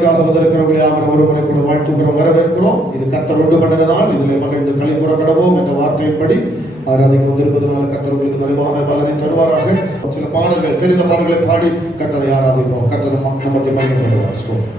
ஆராதனைக்காக வந்திருக்கிறவர்களே அவர் ஒரு முறை கூட வாழ்த்துகிறோம், வரவேற்கிறோம். இது கர்த்தர் உண்டு பண்ணினதால் இதில் மகிழ்ந்து களி கூற கடவோம் என்ற வார்த்தையின்படி ஆராதிக்க வந்திருப்பதனால கர்த்தர் உங்களுக்கு நிறைவான பலனை தருவாராக. சில பாடல்கள், தெரிந்த பாடல்களை பாடி கர்த்தரை ஆராதிப்போம். கர்த்தர் நமக்கு மகிழ்ச்சிப்படுவார்.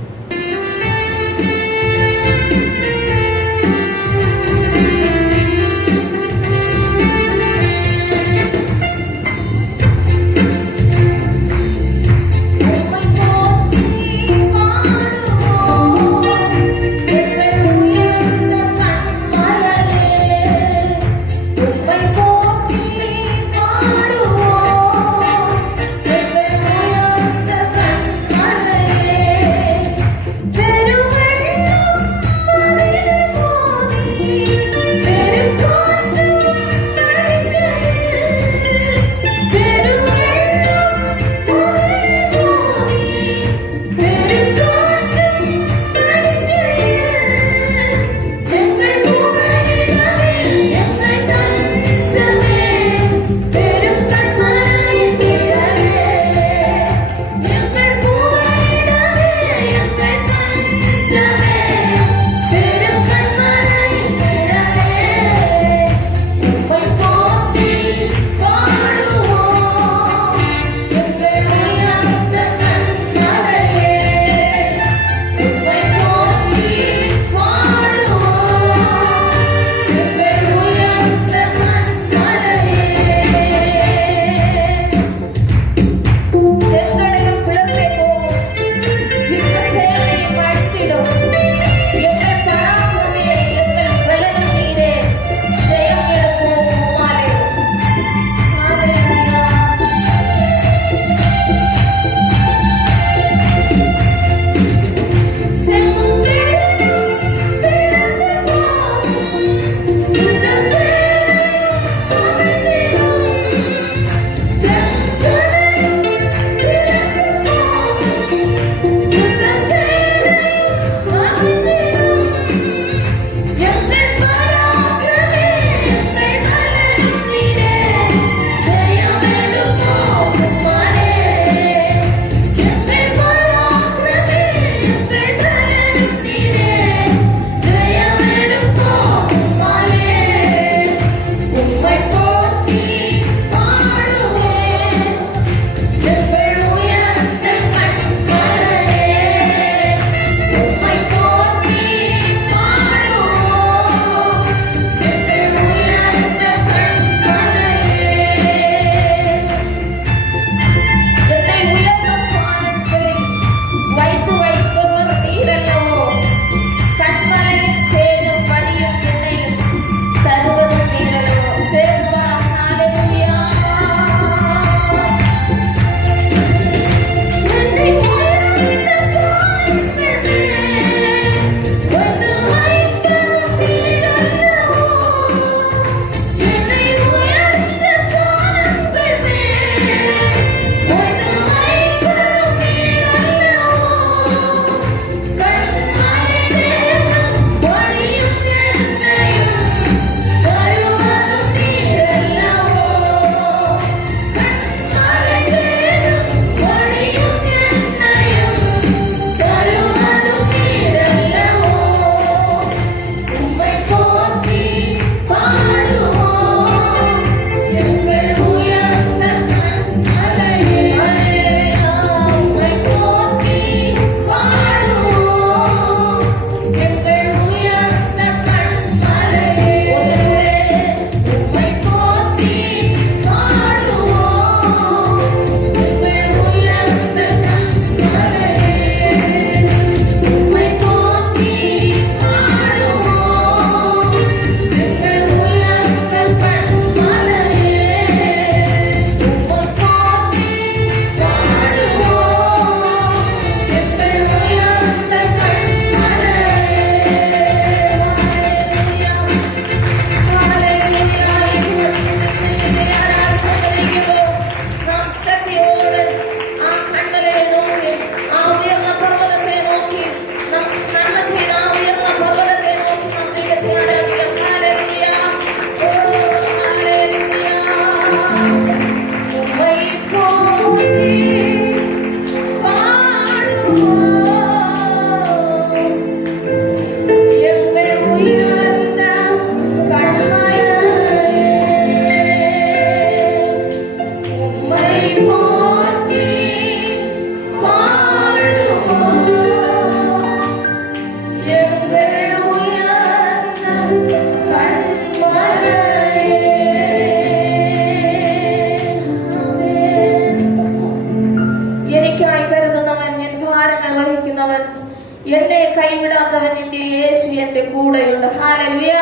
കൂടെയുണ്ട്. ഹല്ലേലൂയ.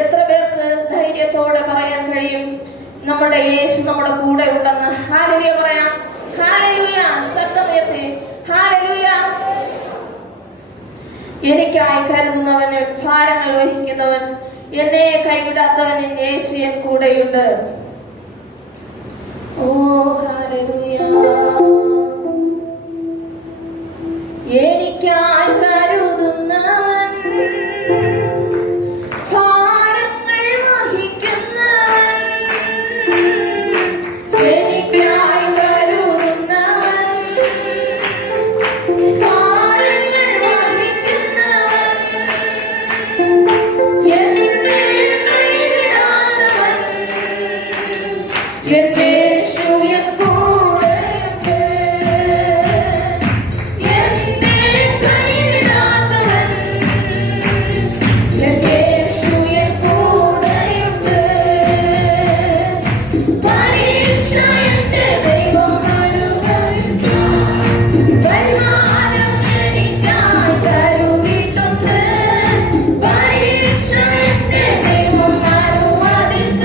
എത്ര പേർക്ക് ധൈര്യത്തോടെ പറയാൻ കഴിയും നമ്മുടെ യേശു നമ്മുടെ കൂടെ ഉണ്ടെന്ന്? ഹല്ലേലൂയ പറയാം. ഹല്ലേലൂയ. ശബ്ദമുയർത്തി ഹല്ലേലൂയ. എനിക്കായി കരുതുന്നവൻ, ഭാരങ്ങൾ വഹിക്കുന്നവൻ, എന്നെ കൈവിടാത്തവൻ, യേശു എൻ കൂടെയുണ്ട്. ഓ ഹല്ലേലൂയ. എനിക്കായി കരുതുന്നവൻ, ഭാരങ്ങൾ വഹിക്കുന്നവൻ, എനിക്കായി കരുതുന്നവൻ, ഭാരങ്ങൾ വഹിക്കുന്നവൻ, എന്നെ കൈവിടാത്തവൻ, എൻ യേശു എൻ കൂടെയുണ്ട്. എന്നെ കൈവിടാത്തവൻ, എൻ യേശു എൻ കൂടെയുണ്ട്. പരീക്ഷ എന്റെ ദൈവം അനുവദിച്ച പരിഹാരം എനിക്കായി കരുതിയിട്ടുണ്ട്. പരീക്ഷ എന്റെ ദൈവം അനുവദിച്ച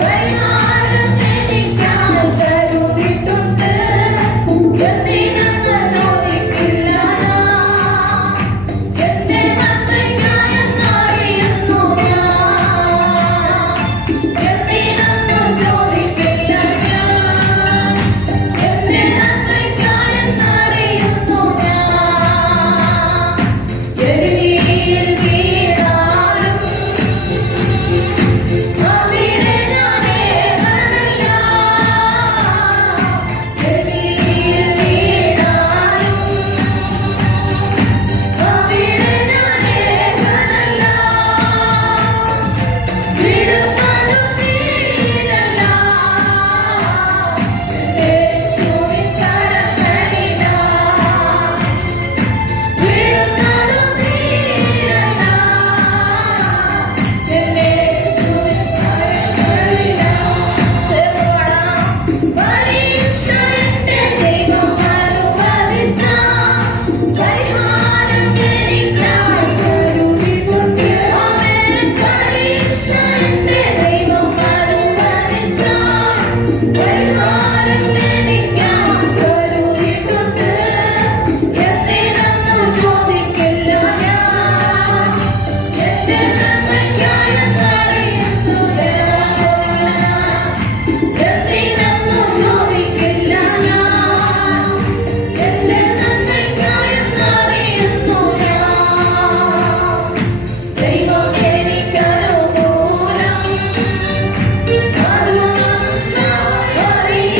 പരിഹാരം എനിക്കായി കരുതിയിട്ടുണ്ട്. എന്തിനെന്ന് ചോദിക്കില്ല ഞാൻ, എന്റെ നന്മയ്ക്കായെന്നറിയുന്നു ഞാൻ. എന്തിനെന്ന് ചോദിക്കില്ല ഞാൻ, എന്റെ നന്മയ്ക്കായെന്നറിയുന്നു ഞാൻ. എരിയിൽ വീണാലും അവിടെ ഞാൻ ഏകനല്ല. എരിയിൽ വീണാലും അവിടെ ഞാൻ ഏകനല്ല. വിടുന്നതു നീയല്ല, യേശുവിൻ കരങ്ങളിലാ. വിടുന്നതു നീയല്ല, യേശുവിൻ കരങ്ങളിലാ. ചേർന്നോളാം. പരീക്ഷ എന്റെ ദൈവം അനുവദിച്ച പരിഹാരം എനിക്കായി കരുതിയിട്ടുണ്ട്. ആമേൻ. പരീക്ഷ എന്റെ ദൈവം അനുവദിച്ച പരിഹാരം എനിക്കായി കരുതിയിട്ടുണ്ട്. എന്തിനെന്ന് ചോദിക്കില്ല ഞാൻ, എന്റെ നന്മയ്ക്കായെന്നറിയുന്നു ഞാൻ. എന്തിനെന്ന് ചോദിക്കില്ല ഞാൻ, എന്റെ നന്മയ്ക്കായെന്നറിയുന്നു ഞാൻ. ദൈവം എനിക്കനുകൂലം, അത് നന്നായി അറിയാം.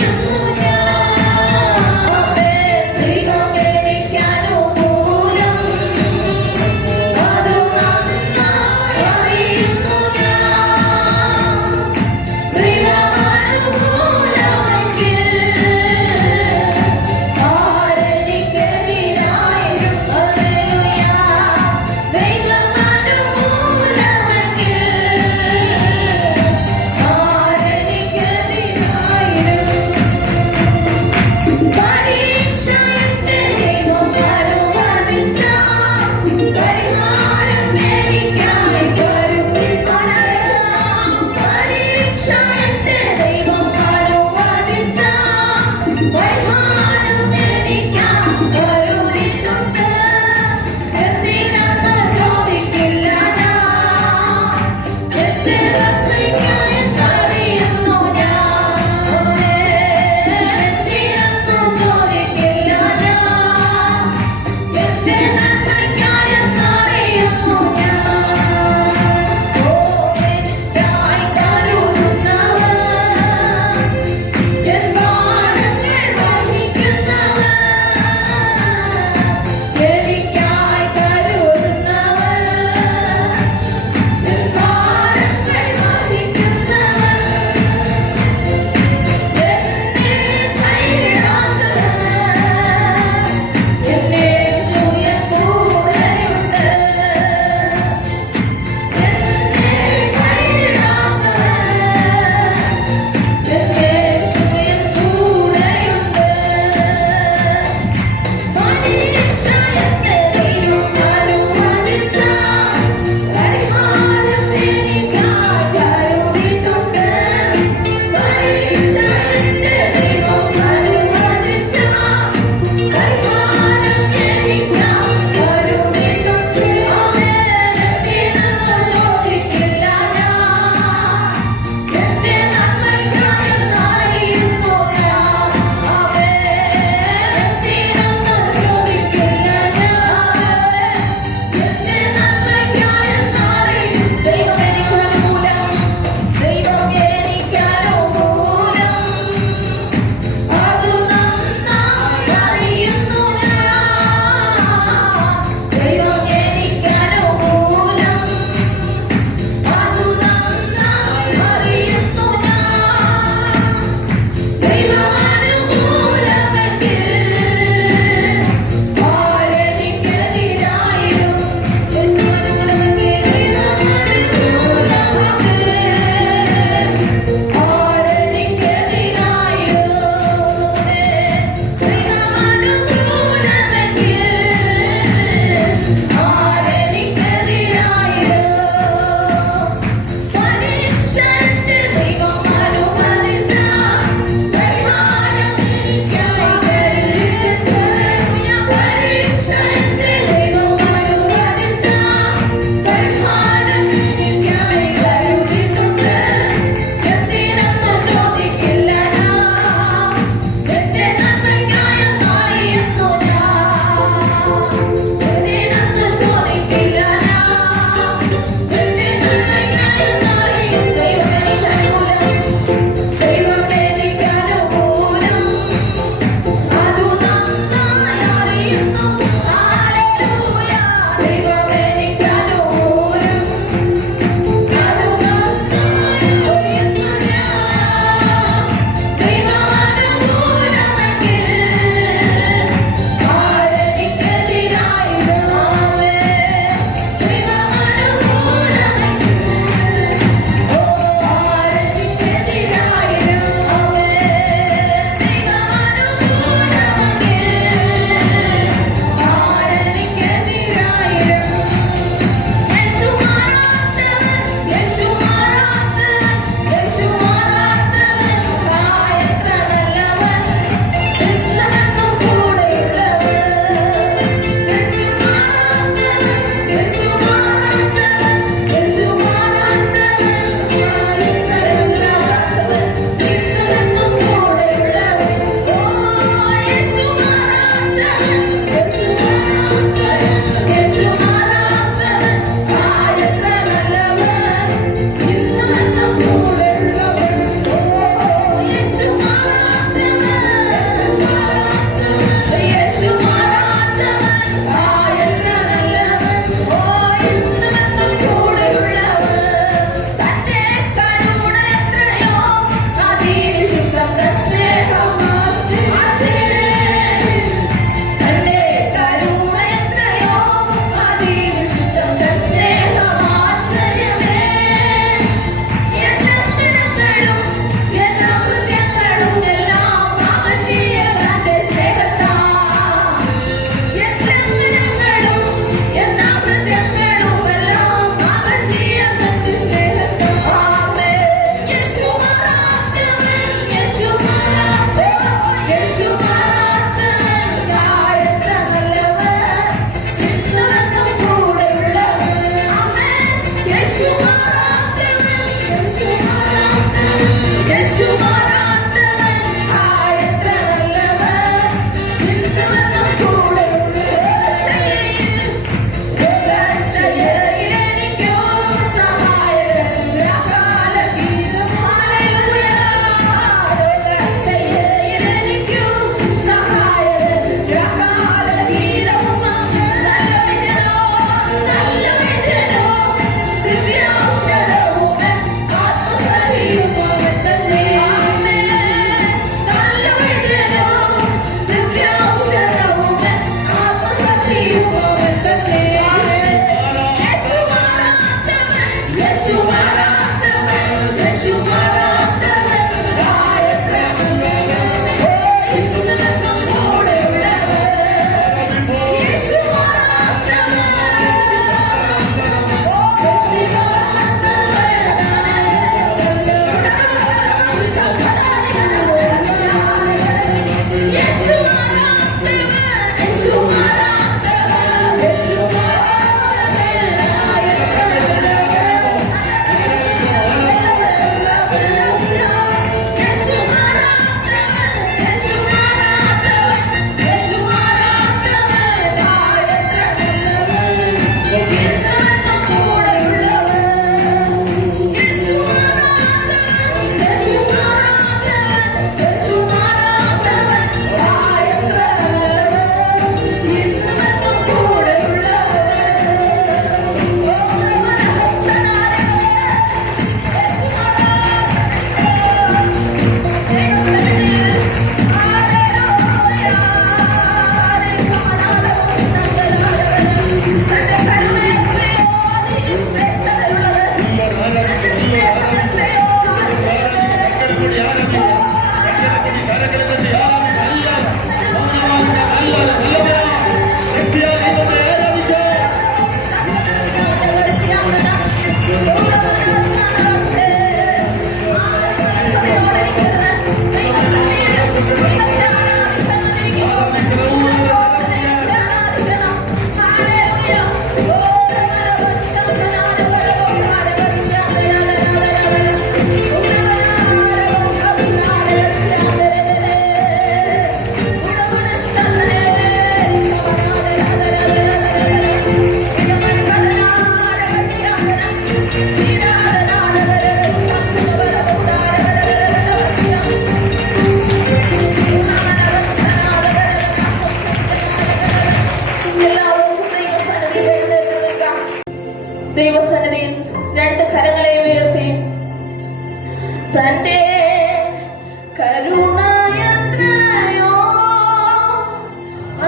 കരുണയത്രയോ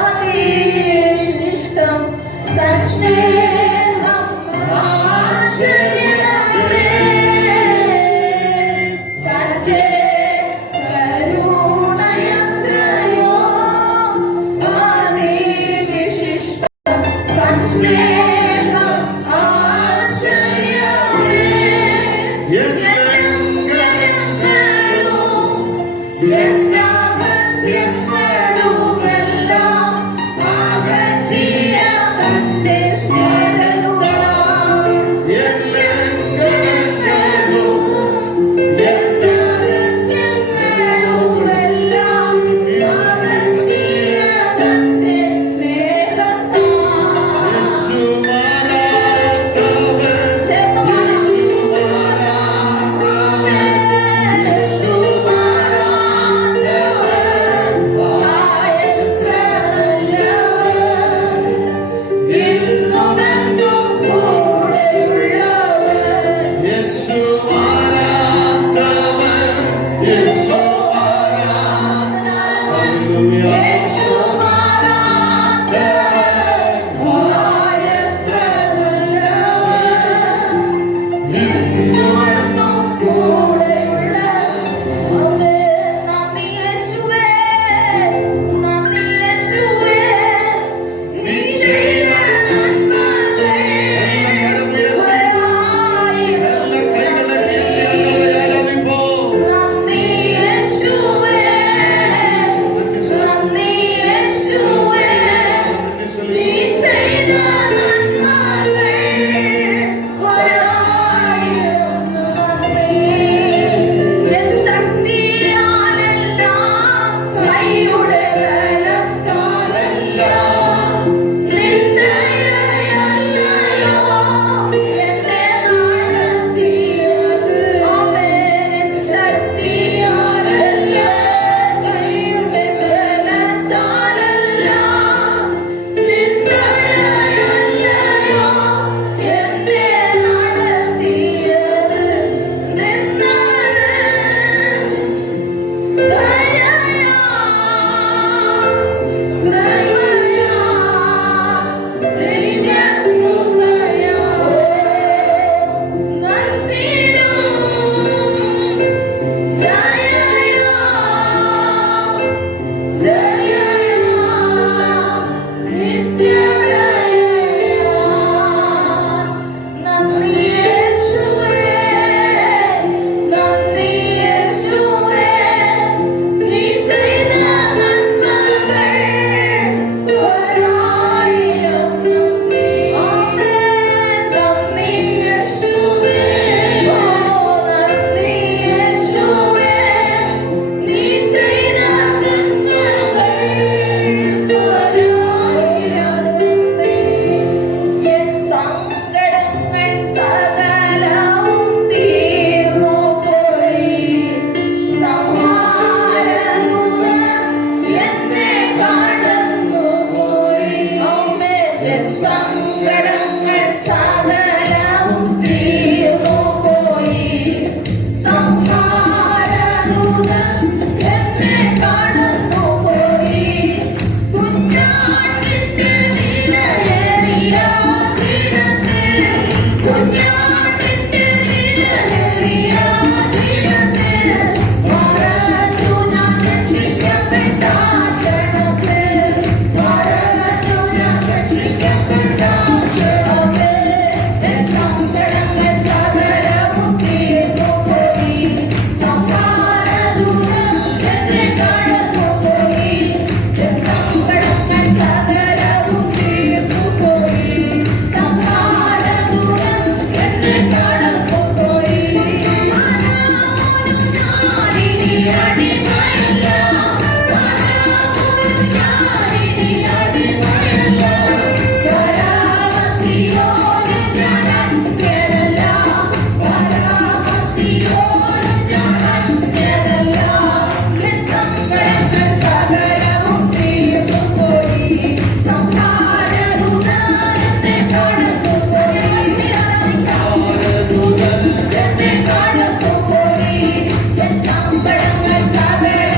അതിശിഷ്ടം തൻ സ്നേഹം ആശ്ചര്യമേ തന്റെ കരുണയത്രയോ അതിവിശിഷ്ടം തൻ സ്നേഹം ആശ്ചര്യമേ എന്നകത്യങ്ങളുമെല്ലാം അകറ്റിയ തന്റെ സ്നേഹങ്ങളാൽ എന്നകത്യങ്ങളുമെല്ലാം അകറ്റിയ തന്റെ സ്നേഹത്താൽ സങ്കടങ്ങൾ സകല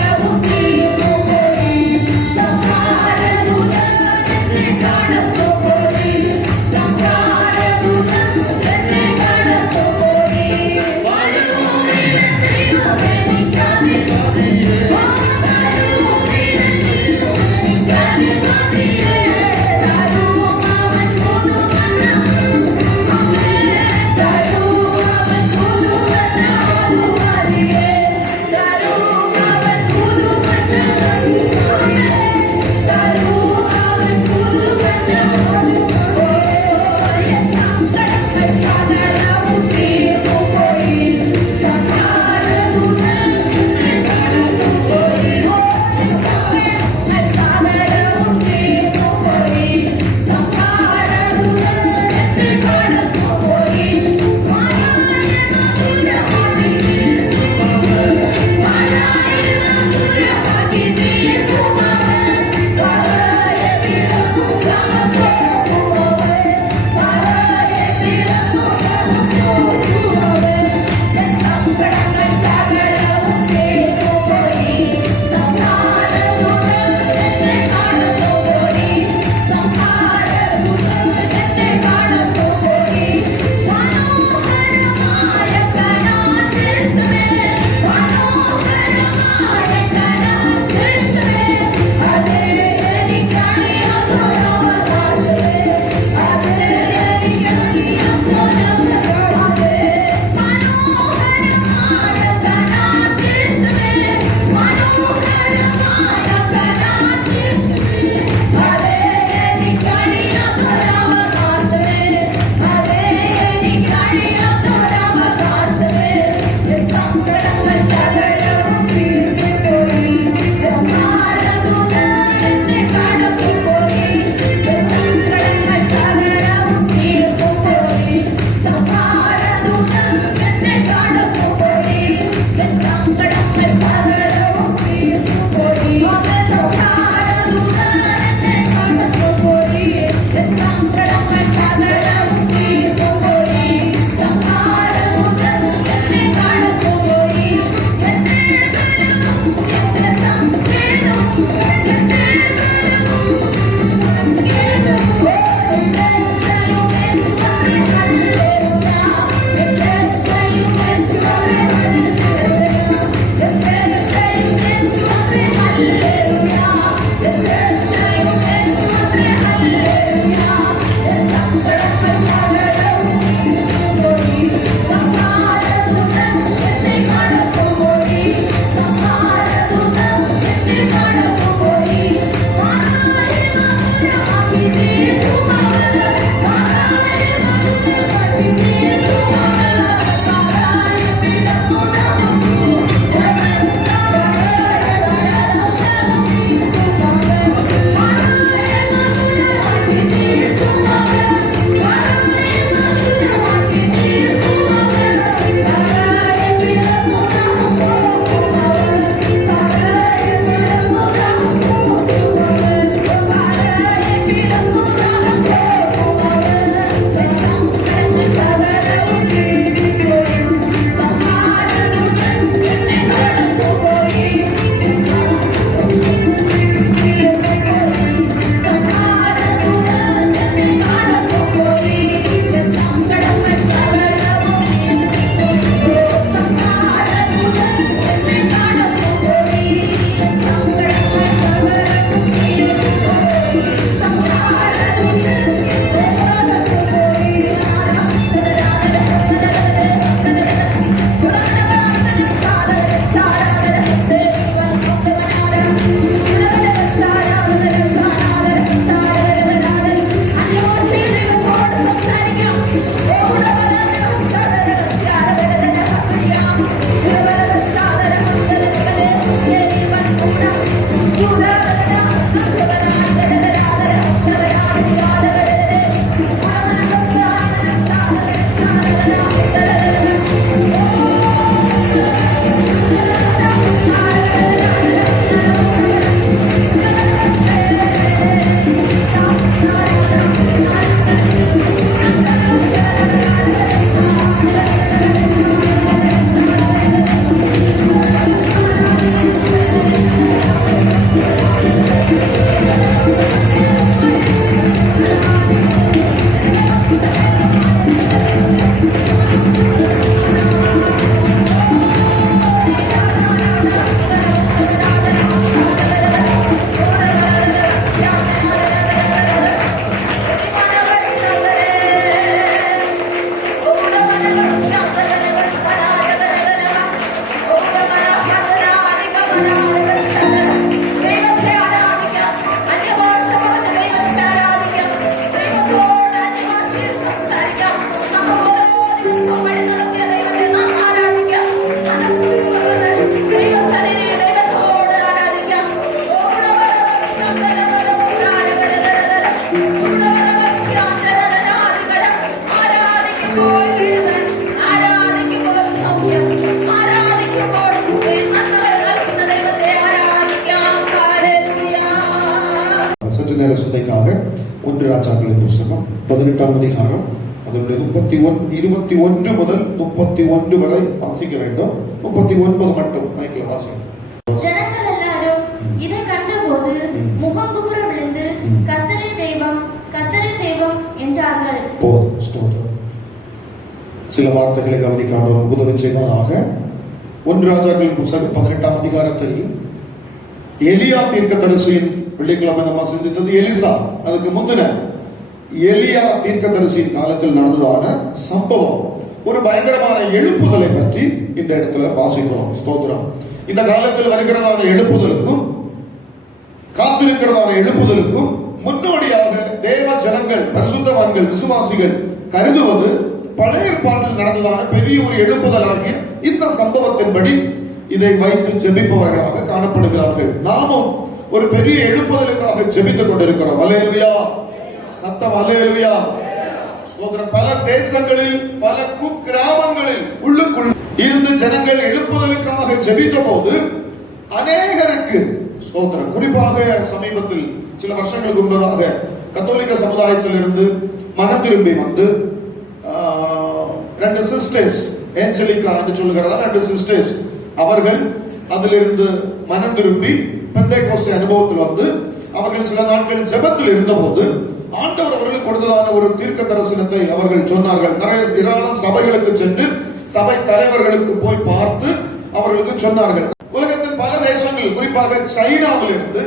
ஒன்று ராஜாக்களின் புஸ்தகம் 18ஆம் அதிகாரம் அதனுடைய 21 முதல் 31 வரை வாசிக்க வேண்டும். 39 மட்டும் மைக்கில் வாசிக்கும். ஜனங்கள் எல்லாரும் இதை கண்டபோது முகம் குப்புற விழுந்து கர்த்தரே தெய்வம், கர்த்தரே தெய்வம் என்றார்கள். போதும், ஸ்தோத்திரம். சில வார்த்தைகளை கவனிக்காமல் உதவி செய்வதாக 1 ராஜாக்களின் புஸ்தகம் 18ஆம் அதிகாரத்தில் எலியா தீர்க்கதரிசியின் வெள்ளிக்கிழமை நம்ம சிந்தித்தது எலிசா. அதுக்கு முந்தின எலியா தீர்க்கதரிசியின் காலத்தில் நடந்ததான சம்பவம், ஒரு பயங்கரமான எழுப்புதலை பற்றி இந்த இடத்துல வாசிக்கிறோம். ஸ்தோத்திரம். இந்த காலத்தில் வருகிறதான எழுப்புதலுக்கும் காத்திருக்கிறதான எழுப்புதலுக்கும் முன்னோடியாக தேவ ஜனங்கள், பரிசுத்தவான்கள், விசுவாசிகள் கருதுவது பழைய ஏற்பாட்டில் நடந்ததான பெரிய ஒரு எழுப்புதலாகிய இந்த சம்பவத்தின்படி இதை வைத்து ஜெபிப்பவர்களாக காணப்படுகிறார்கள். நாமும் ஒரு பெரிய எழுப்புதலுக்காக ஜெபித்துக் கொண்டிருக்கிறோம். அல்லேலூயா, சத்தம் அல்லேலூயா. ஸ்தோத்திரம். பல தேசங்களில், பல குக்கிராமங்களில் உள்ளுக்குள் இருந்து ஜனங்கள் எழுப்புதலுக்காக ஜெபித்த போது அநேகருக்கு, ஸ்தோத்திரம், குறிப்பாக சமீபத்தில் சில வருஷங்களுக்கு முன்பதாக கத்தோலிக்க சமுதாயத்தில் இருந்து மனம் திரும்பி வந்து 2 சிஸ்டர்ஸ், ஏஞ்சலிகா என்று சொல்லுகிறதா 2 சிஸ்டர்ஸ், அவர்கள் அதிலிருந்து மனம் திரும்பி பெந்தேகோஸ்தே அனுபவத்தில் வந்து அவர்கள் சில நாட்கள் ஜெபத்தில் இருந்தபோது ஆண்டவர் அவர்களுக்கு கொடுத்ததான ஒரு தீர்க்க தரிசனத்தை அவர்கள் சொன்னார்கள். நிறைய ஏராளம் சபைகளுக்கு சென்று சபை தலைவர்களுக்கு போய் பார்த்து அவர்களுக்கு சொன்னார்கள். உலகத்தின் பல தேசங்கள், குறிப்பாக சைனாவில் இருந்து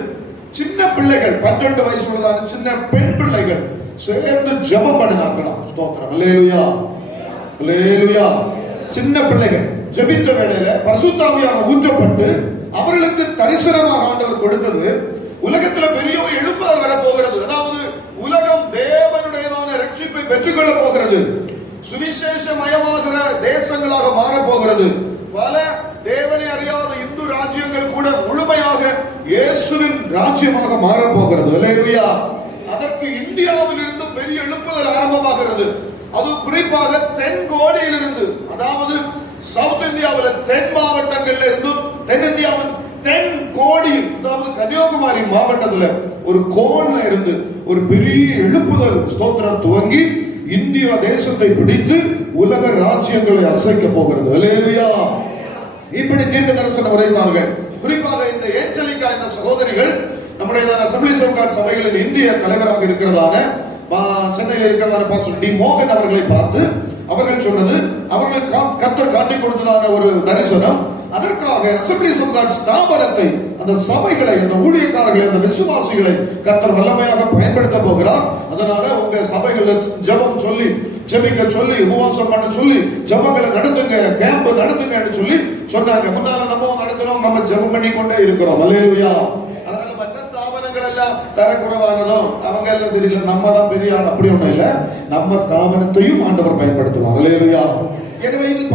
சின்ன பிள்ளைகள், 12 வயசு உள்ளதான சின்ன பெண் பிள்ளைகள் சேர்ந்து ஜெபம் பண்ணினார்களாம். ஸ்தோத்திரம். அல்லேலூயா, அல்லேலூயா. சின்ன பிள்ளைகள் ஜெபித்த வேளையில பரிசுத்த ஆவியானவர் ஊற்றப்பட்டு அவர்களுக்கு தரிசனமாக ஆண்டவர் கொடுத்தது, உலகத்துல பெரிய ஒரு எழுப்புதல் வர போகிறது. அதாவது உலகம் தேவனுடையதான ரட்சிப்பை பெற்றுக்கொள்ள போகிறது. சுவிசேஷமயமாகிற தேசங்களாக மாற போகிறது. பல தேவனை அறியாத இந்து ராஜ்யங்கள் கூட முழுமையாக இயேசுவின் ராஜ்யமாக மாற போகிறது. அல்லேலூயா. அதற்கு இந்தியாவில் இருந்து பெரிய எழுப்புதல் ஆரம்பமாகிறது. அது குறிப்பாக தென்கோடியிலிருந்து, அதாவது சவுத் இந்தியாவில் தென் மாவட்டங்கள்ல இருந்து, தென்னிந்தியாவின் தென் கோடியில், அதாவது கன்னியாகுமரி மாவட்டத்தில் ஒரு கோன்ல இருந்து ஒரு பெரிய எழுப்புதல், ஸ்தோத்திரம், துவங்கி இந்தியா தேசத்தை பிடித்து உலக ராஜ்யங்களை அசைக்க போகிறது. அல்லேலூயா. இப்படி தீர்க்க தரிசனம் உரைத்தார்கள். குறிப்பாக இந்த ஏஞ்சலிகா இந்த சகோதரிகள் நம்முடைய அசெம்பிளிஸ் ஆஃப் காட் சபைகளின் இந்திய தலைவராக இருக்கிறதான சென்னையில் இருக்கிறதான பாஸ்டர் டி மோகன் அவர்களை பார்த்து அவர்கள் சொன்னது, அவர்களுக்கு கர்த்தர் காட்டி கொடுத்ததான ஒரு தரிசனம், அதற்காக அசெம்பிளிஸ் ஆஃப் காட் ஸ்தாபனத்தை, அந்த சபைகளை, அந்த ஊழியக்காரர்களை, அந்த விசுவாசிகளை கர்த்தர் வல்லமையாக பயன்படுத்த போகிறார். அதனால உங்க சபைகளை ஜெபம் சொல்லி, ஜெபிக்க சொல்லி, உபவாசம் பண்ண சொல்லி, ஜெபங்களை நடத்துங்க, கேம்ப் நடத்துங்கன்னு சொல்லி சொன்னாங்க. முன்னால நம்ம நடத்துறோம், நம்ம ஜெபம் பண்ணி கொண்டே இருக்கிறோம். அல்லேலூயா. அதனால மற்ற ஸ்தாபனங்கள் எல்லாம் தரக்குறைவானதும் அவங்க எல்லாம் சரியில்லை, நம்ம தான் பெரிய ஆள், அப்படி ஒண்ணும் இல்லை. நம்ம ஸ்தாபனத்தையும் ஆண்டவர் பயன்படுத்துவார். அல்லேலூயா. எனவே இதில்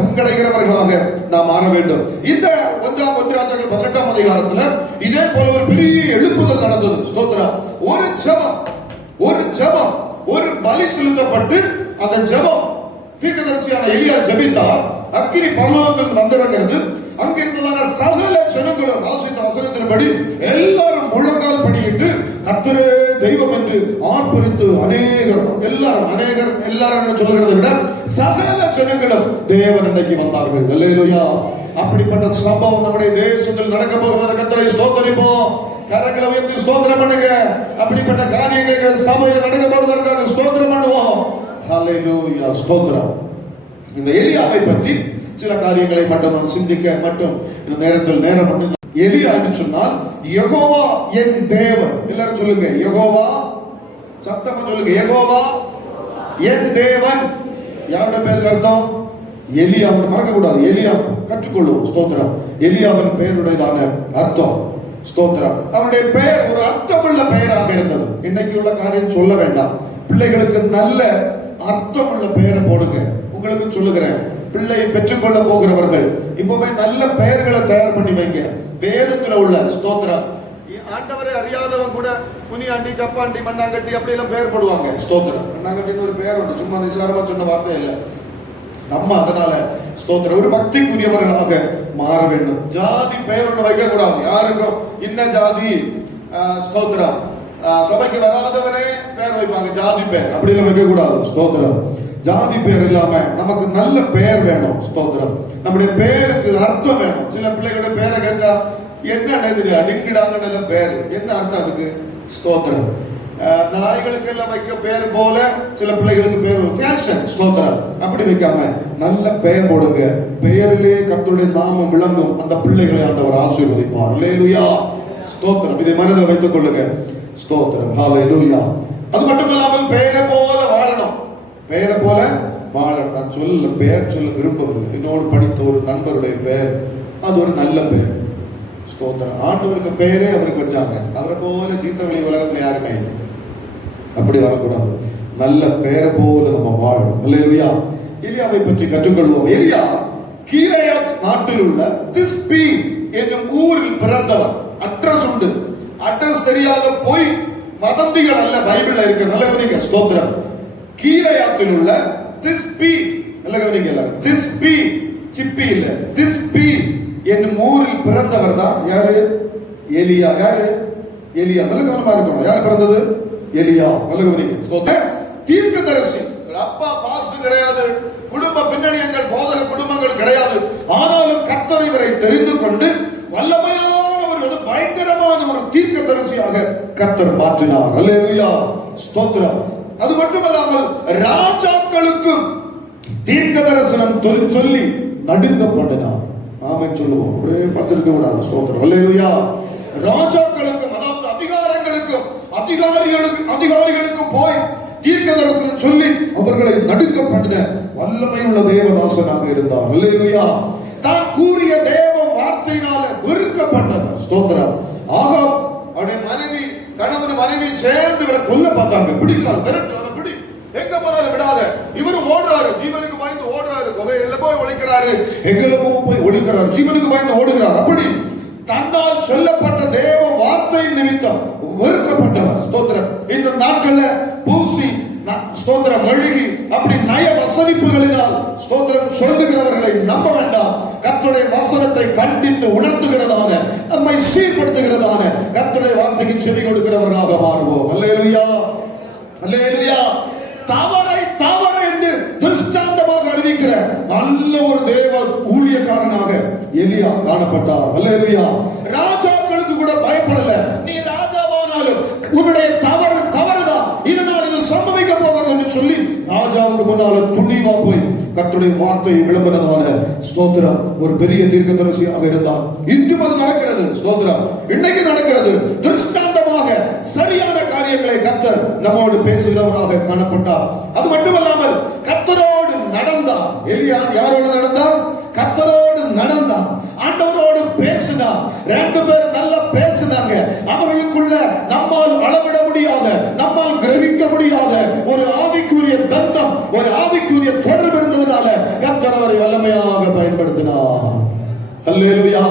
பங்கடைகிறவர்களாக நாம் மாற வேண்டும். இந்த 1 ராஜாக்கள் 18ஆம் அதிகாரத்துல இதே போல ஒரு பெரிய எழுப்புதல் நடந்தது. ஸ்தோத்திரம். ஒரு ஜெபம், ஒரு பலி செலுத்தப்பட்டு அந்த ஜெபம் தீர்க்கதரிசியான எலியா ஜெபித்தார். அக்கினி பரலோகத்தில் வந்திறங்கிறது. அங்கிருந்ததான சகல ஜனங்களும் வாசித்த வசனத்தின்படி எல்லாரும் முழங்கால் படியிட்டு கர்த்தரே தெய்வம் என்று ஆர்ப்பரித்து எல்லாரும் சொல்லுகிறதை விட சகல ஜனங்களும் தேவன் அன்றைக்கு வந்தார்கள். அல்லேலூயா. அப்படிப்பட்ட சம்பவம் நம்முடைய தேசத்தில் நடக்க போகிறது. கர்த்தரை ஸ்தோத்திரிப்போம். கரங்களை உயர்த்தி ஸ்தோத்திரம் பண்ணுங்க. அப்படிப்பட்ட காரியங்கள் சபையில் நடக்க போவதற்காக ஸ்தோத்திரம் பண்ணுவோம். ஹல்லேலூயா. ஸ்தோத்திரம். இந்த எலியாவை பற்றி சில காரியங்களை மட்டும் நான் சிந்திக்க மட்டும் இந்த நேரத்தில் நேரம் பண்ணி, எலியா என்று சொன்னால் யெகோவா என் தேவன். எல்லாரும் சொல்லுங்க, யெகோவா. சத்தமா சொல்லுங்க, யெகோவா என் தேவன். யாருடைய பேருக்கு அர்த்தம்? எலியாவின், மறக்க கூடாது, எலியா கற்றுக்கொள்ளும். ஸ்தோத்திரம். எலியாவின் பெயருடையதான அர்த்தம். ஸ்தோத்திரம். அவருடைய பெயர் ஒரு அர்த்தமுள்ள பெயராக இருந்தது. இன்னைக்கு உள்ள காரியம் சொல்ல வேண்டாம். பிள்ளைகளுக்கு நல்ல அர்த்தமுள்ள பெயரை போடுங்க. உங்களுக்கு சொல்லுகிறேன், பிள்ளை பெற்றுக்கொள்ள போகிறவர்கள் இப்பவே நல்ல பெயர்களை தயார் பண்ணி வைங்க. வேதத்துல உள்ள, ஸ்தோத்திரம், ஆண்டவரை அறியாதவன் கூட புனியாண்டி, ஜப்பாண்டி, மண்ணாங்கட்டி அப்படி எல்லாம் பெயர் போடுவாங்க. ஸ்தோத்திரம். மண்ணாங்கட்டின்னு ஒரு பெயர் உண்டு, சும்மா நிசாரமா சொன்ன வார்த்தை இல்லை. நம்ம அதனால ஸ்தோத்திரம் ஒரு பக்திக்குரியவர்களாக மாற வேண்டும். ஜாதி பெயர் ஒன்று வைக்க கூடாது. யாருக்கும் இன்ன ஜாதி, ஸ்தோத்திரம், சபைக்கு வராதவனே பேர் வைப்பாங்க, ஜாதி பேர் அப்படி எல்லாம் வைக்க கூடாது. ஸ்தோத்திரம். ஜாதி பேர் இல்லாம நமக்கு நல்ல பெயர் வேணும். ஸ்தோத்திரம். நம்முடைய பேருக்கு அர்த்தம் வேணும். சில பிள்ளைகளோட பேரை கேட்டா என்ன எதிரி அடிங்கிடாங்க பேரு, என்ன அர்த்தம் அதுக்கு? ஸ்தோத்திரம். நாய்களுக்கு எல்லாம் வைக்க பேர் போல சில பிள்ளைகளுக்கு பேர் ஃபேஷன். ஸ்தோத்திரம். அப்படி வைக்காம நல்ல பெயர் போடுங்க. பெயரிலே கர்த்தருடைய நாமம் விளங்கும். அந்த பிள்ளைகளை ஆண்டவர் ஆசீர்வதிப்பார். அல்லேலூயா. ஸ்தோத்திரம். இதை மனதில் வைத்துக் கொள்ளுங்க. ஸ்தோத்திரம். ஹல்லேலூயா. அது மட்டுமல்லாமல் பெயரை போல வாழணும். பெயரை போல வாழணும். நான் பெயர் சொல்ல விரும்பவில்லை. என்னோடு படித்த ஒரு நண்பருடைய பெயர், அது ஒரு நல்ல பெயர். ஸ்தோத்திரம். ஆண்டவருக்கு பெயரே அவருக்கு வச்சாங்க. அவரை போல சீத்தவழி உலகத்துல யாருமே இல்லை. அப்படி வரக்கூடாது. நல்ல பெயரை போல நம்ம வாழணும். அல்லேலூயா. எலியாவை பற்றி கற்றுக்கொள்வோம். எலியா கீலேயாத் நாட்டில் உள்ள திஸ்பி என்னும் ஊரில் பிறந்தவர். அட்ரஸ் உண்டு. அட்ரஸ் தெரியாத போய் வதந்திகள் அல்ல பைபிள்ல இருக்கு. நல்ல கவனிங்க. ஸ்தோத்திரம். கீலேயாத்தில் உள்ள திஸ்பி, நல்ல கவனிங்க எல்லாரும். திஸ்பி, சிப்பி இல்ல, திஸ்பி என்னும் ஊரில் பிறந்தவர் தான் யாரு? எலியா. யாரு? எலியா. நல்ல கவனமா இருக்கணும். யார் பிறந்தது? எலியா. நல்ல கவனிங்க. ஸ்தோத்திரம். தீர்க்கதரிசி. அப்பா பாஸ்டர் கிடையாது, குடும்ப பின்னணியங்கள் போதக குடும்பங்கள் கிடையாது. ஆனாலும் கர்த்தர் இவரை தெரிந்து கொண்டு வல்லமையான ஒரு பயங்கரமான ஒரு தீர்க்கதரிசியாக கர்த்தர் மாற்றினார். அல்லேலூயா. ஸ்தோத்திரம். அது மட்டுமல்லாமல் ராஜாக்களுக்கும் தீர்க்க தரிசனம் சொல்லி நடுங்க பண்ணினார். நாம சொல்லுவோம், அப்படியே பார்த்திருக்க கூடாது. ஸ்தோத்திரம். அல்லேலூயா. ராஜாக்களுக்கும், அதாவது அதிகாரிகளுக்கும் போய் தீர்க்க தரிசனம் சொல்லி அவர்களை நடுங்க பண்ணின வல்லமை உள்ள தேவதாசனாக இருந்தார். அல்லேலூயா. தான் கூறிய தேவ வார்த்தையினால வெறுக்கப்பட்டவர். ஸ்தோத்திரம். ஆகாப் அவருடைய மனைவி, கணவன் மனைவி சேர்ந்து இவரை கொல்ல பார்த்தாங்க. பிடிக்கலாம், பிடி, எங்க போனாலும் விடாத. இவரும் ஓடுறாரு, ஜீவனுக்கு பயந்து ஓடுறாரு. குகையில போய் ஒளிக்கிறாரு, எங்களுமோ போய் ஒளிக்கிறாரு, ஜீவனுக்கு பயந்து ஓடுகிறார். அப்படி தன்னால் சொல்லப்பட்ட தேவ வார்த்தை நிமித்தம் வெறுக்கப்பட்டவர். ஸ்தோத்திரம். இந்த நாட்கள்ல பூசி ஸ்தோத்திரம் மெழுகி அப்படி நய வசனிப்புகளினால் ஸ்தோத்திரம் சொல்லுகிறவர்களை நம்ப வேண்டாம். கர்த்தருடைய வசனத்தை கண்டித்து உணர்த்துகிறதான, நம்மை சீர்படுத்துகிறதான கர்த்தருடைய வார்த்தைக்கு செவி கொடுக்கிறவர்களாக மாறுவோம். அல்லேலூயா. அல்லேலூயா. தவறை தவறு என்று திருஷ்டாந்தமாக அறிவிக்கிற நல்ல ஒரு தேவ ஊழியக்காரனாக எலியா காணப்பட்டார். அல்லேலூயா. ராஜாக்களுக்கு கூட பயப்படல. நீ ராஜாவானாலும் உன்னுடைய தவறு தவறுதான், இதனால் இது சம்பவிக்க போகிறது என்று சொல்லி ராஜாவுக்கு முன்னால துணிவா போய் கர்த்தருடைய வார்த்தையை விளம்பினதான ஸ்தோத்திரம் ஒரு பெரிய தீர்க்கதரிசியாக இருந்தார். இன்றும் அது நடக்கிறது. ஸ்தோத்திரம். இன்னைக்கு நடக்கிறது. திருஷ்டாந்தமாக சரியான காரியங்களை கர்த்தர் நம்மோடு பேசுகிறவராக காணப்பட்டார். அது மட்டுமல்லாமல் கர்த்தரோடு நடந்தார். எலியா யாரோடு நடந்தார்? கர்த்தரோடு நடந்தார். ஆண்டவரோடு பேசினார். ரெண்டு பேரும் நல்லா பேசினாங்க. அவர்களுக்குள்ள நம்மால் அளவிட முடியாத, நம்மால் கிரகிக்க முடியாத ஒரு ஆவிக்குரிய பந்தம், ஒரு ஆவிக்குரிய தொடர்பு இருந்ததுனால கர்த்தர் அவரை வல்லமையாக பயன்படுத்தினார். அல்லேலூயா.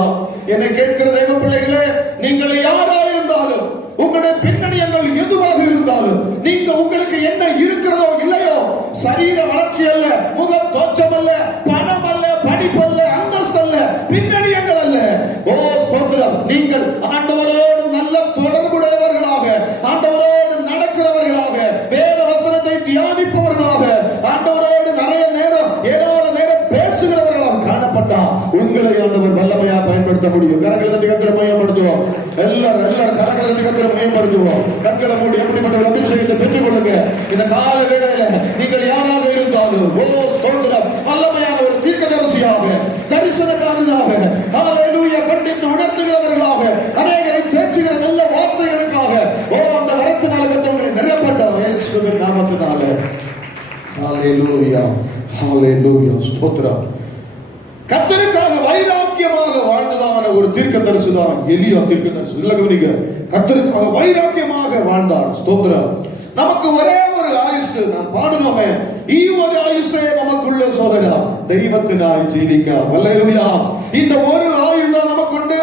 என்னை கேட்கிற தேவ பிள்ளைகளே, நீங்கள் யாரா இருந்தாலும், உங்களுடைய பின்னணியங்கள் எதுவாக இருந்தாலும், நீங்க உங்களுக்கு என்ன இருக்கிறதோ இல்லையோ, சரீர வளர்ச்சி அல்ல, முக தோற்றம் அல்ல, பணம் அல்ல, படிப்பு அல்ல, அந்தஸ்து அல்ல, பின்னணியங்கள் அல்ல. ஓ ஸ்தோத்திரம். நீங்கள் ஆண்டவரோடு நல்ல தொடர்புடையவர்களாக, ஆண்டவரோடு நடக்கிறவர்களாக, வேத வசனத்தை தியானிப்பவர்களாக, ஆண்டவரோடு நிறைய நேரம் ஏராள நேரம் பேசுகிறவர்களாக காணப்பட்டா உங்களை ஆண்டவர் வல்லமையா பயன்படுத்த முடியும். கரங்களை தட்டி கர்த்தரை மையப்படுத்துவோம். எல்லாரும் கரங்களை தட்டி கர்த்தரை மையப்படுத்துவோம். கண்களை மூடி எப்படிப்பட்ட ஒரு அபிஷேகத்தை பெற்றுக் கொள்ளுங்க. இந்த கால வேளையில நீங்கள் யாராக இருந்தாலும், ஓ ஸ்தோத்திரம், வல்லமையான ஒரு தீர்க்கதரிசியாக, தரிசனக்காரனாக, ஹல்லேலூயா, கண்டித்து உணர்த்துகிறவர்களாக, அநேகரை தேற்றுகிற நல்ல வார்த்தைகளுக்காக, ஓ அந்த வரத்தினால கர்த்தரை நிரப்பட்ட இயேசுவின் நாமத்தினால. ஹல்லேலூயா. ஹல்லேலூயா. ஸ்தோத்திரம். கர்த்தருக்காக வைராக்கியமாக வாழ்ந்ததான ஒரு தீர்க்கதரிசி தான் எலியா தீர்க்கதரிசி. இல்ல கவனிங்க. கர்த்தருக்காக வைராக்கியமாக வாழ்ந்தார். ஸ்தோத்திரம். நமக்கு ஒரே ஒரு ஆயுசு, நாம் பாடுனோமே, ஒரு ஆயுசே நமக்குள்ள சோதரா தெய்வத்தினாய் ஜீவிக்க. அல்லேலூயா. இந்த ஒரு ஆயுள் தான் நமக்குண்டு.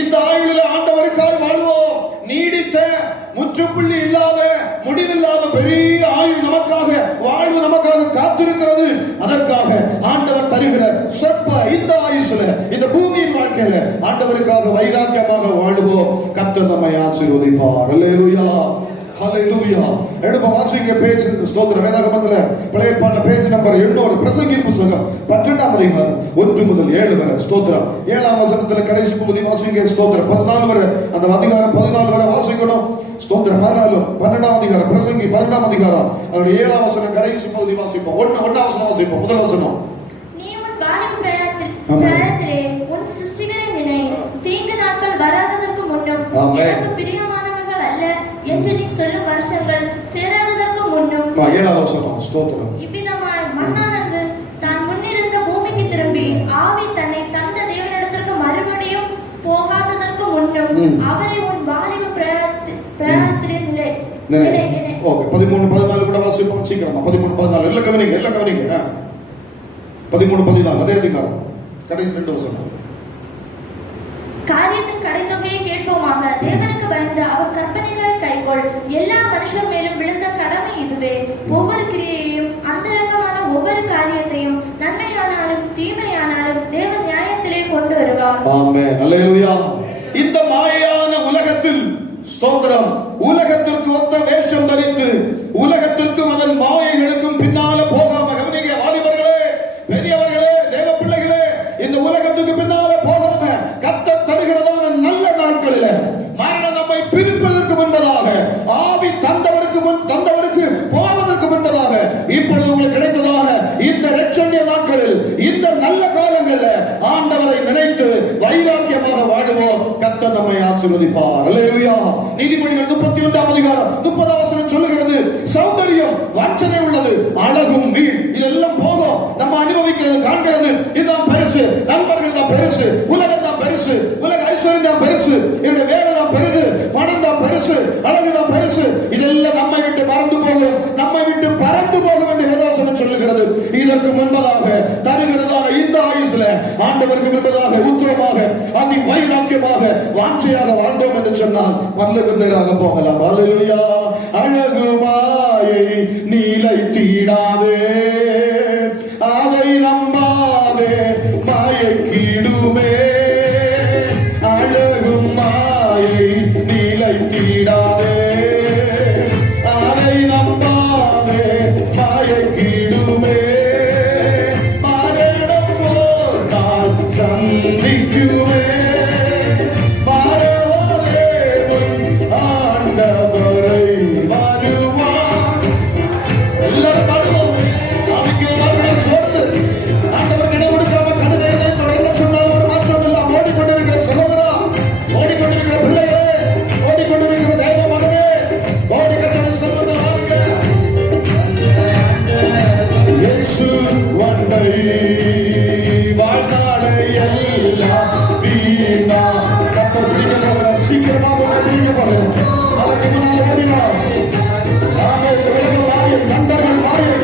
இந்த ஆயுளில் ஆண்டவருக்காய் வாழ்வோம். நீடித்த முற்றுப்புள்ளி இல்லாத, முடிவில்லாத பெரிய ஆயுள் நமக்காக, வாழ்வு நமக்காக காத்திருக்கிறது. அதற்காக ஆண்டவர் தருகிற சொற்ப இந்த ஆயுசுல, இந்த பூமியின் வாழ்க்கையில ஆண்டவருக்காக வைராக்கியமாக வாழ்வோம். கர்த்தர் நம்மை ஆசீர்வதிப்பார். அல்லேலூயா. ஹalleluya. எடுப்ப வாசிங்க பேஜ் ஸ்தோத்திர வேதாகமத்துல பழைய ஏற்பாட்டுல பேஜ் நம்பர் 700 பிரசங்கியின் புத்தகம் 12ஆம் அதிகாரம் 1 முதல் 7 வரை ஸ்தோத்திரம். 7ஆம் வசனத்துல கடைசி பகுதி வாசிங்க ஸ்தோத்திரம். 14 வரை அந்த அதிகாரம் 14 வரை வாசிக்கணும் ஸ்தோத்திரம். 12ஆம் அதிகாரம் பிரசங்கி 12ஆம் அதிகாரம் அதோட 7ஆம் வசனம் கடைசி பகுதி வாசிப்போம். 1ஆம் வசனம் வாசிப்போம். முதல் வசனம். நீ உன் வாலிப பிரயாணத்திலே உன் சிருஷ்டிகரை நினை, தீங்கு நாட்கள் வராததற்கு முன்னும் எனக்கு பிரியமானவர்கள் அல்ல என்று நீ சொல்லும் வருஷங்கள் சேராததற்கு முன்னும். 7ஆம் வசனம் ஸ்தோத்திரம். இவ்விதமாய் மண்ணானது தான் முன்னிருந்த பூமிக்கு திரும்பி ஆவி தன்னை தந்த தேவனிடத்திற்கு மறுபடியும் போகாததற்கு முன்னும் அவரை உன் வாலிப பிரயாணத்திலே நிலை. ஓகே 13 14 கூட வாசிப்போம் சீக்கிரமா. 13 14 எல்லாம் கவனிங்க. 13 14 அதே அதிகாரம் கடைசி 2 வசனம். காரியத்தின் கடைத்தொகையை கேட்போமாக, தேவனுக்கு பயந்து அவர் கற்பனைகளை கைக்கொள். எல்லா மனுஷர் மேலும் விழுந்த கடமை இதுவே. ஒவ்வொரு கிரியையையும் அந்தரங்கமான ஒவ்வொரு காரியத்தையும் நன்மையானாலும் தீமையானாலும் தேவன் நியாயத்திலே கொண்டு வருவார். ஆமென். அல்லேலூயா. இந்த மாயான உலகத்தில் ஸ்தோத்திரம், உலகத்திற்கு ஒத்த வேஷம் தரித்து உலகத்திற்கும் அதன் மாயைகளுக்கும் பின்னால போகாம கவனிங்க வாலிபர்களே, பெரியவர்களே, தேவ பிள்ளைகளே, இந்த உலகத்துக்கு பின்னால போகாம கர்த்தர் தருகிறதான நல்ல நாட்களில் மரணம் நம்மை பிரிப்பதற்கு முன்பதாக, ஆவி தந்தவருக்கு போவதற்கு முன்பதாக இப்பொழுது உங்களுக்கு கிடைத்ததான இந்த இரட்சணிய நாட்களில், இந்த நல்ல காலங்களில் ஆண்டவரை நினைத்து வைராக்கியமாக வாழுவோம். கர்த்தர் நம்மை ஆசீர்வதிப்பார். அல்லேலூயா. நீதிமொழிகள் 31ஆம் அதிகாரம் 30ஆம் வசனம் சொல்லுகிறது, சௌந்தரியம் வஞ்சனை உள்ளது, அழகும் வீண் இதெல்லாம் போகும். நம்ம அனுபவிக்கிறது காண்கிறது இதுதான் பெருசு, நண்பர்கள் தான் பெருசு, உலகம் தான் பெருசு, உலக ஐஸ்வர்யம் தான் பெருசு, என்னுடைய வேலை தான் பெருது, பணம் தான் பெருசு, அழகு தான் பெருசு. இதெல்லாம் நம்மை விட்டு மறந்து போகும், நம்மை விட்டு பறந்து போகும் என்று வேதவசனம் சொல்லுகிறது. இதற்கு முன்பதாக தருகிறதான இந்த ஆயுசுல ஆண்டவருக்கு முன்பதாக உத்தரமாக அதி வைராக்கியமாக வாஞ்சையாக வாழ்ந்தோம் என்று சொன்னால் பரலோகத்திற்கு போகலாம். அல்லேலூயா. அழகு மாயை நீலை தீடாதே, அதை நம்பாதே, மாயை கீடுமே. அழகும் மாயை நீலை தீடாதே, அதை நம்பாதே, மாயை கீடுமே. மரணம் ஒரு நாள் சந்திக்குமே, மறவாதே உன் ஆண்டவரை வருவார். எல்லாரும் பாடுவோம். அவனுக்கு எல்லாரும் சோர்ந்து ஆண்டவர் கிட்ட கொடுக்காம கண்ணை என்ன சொன்னாலும் ஒரு மாற்றம் இல்லை. ஓடிக்கொண்டிருக்கிற சகோதரா, ஓடிக்கொண்டிருக்கிற பிள்ளையே, ஓடிக்கொண்டிருக்கிற தெய்வ மகனே, ஓடி கட்டண சம்பந்தம் ஆகுங்க. இயேசு வண்டை வாழ்நாளை எல்லாம் வீணா. கர்த்தர் பிடிக்க போகிறார். சீக்கிரமாக பிடிக்க போகிறார். அதற்கு முன்னால் ஓடினார். மாயை, உலக மாயை, நண்பர்கள் மாயை,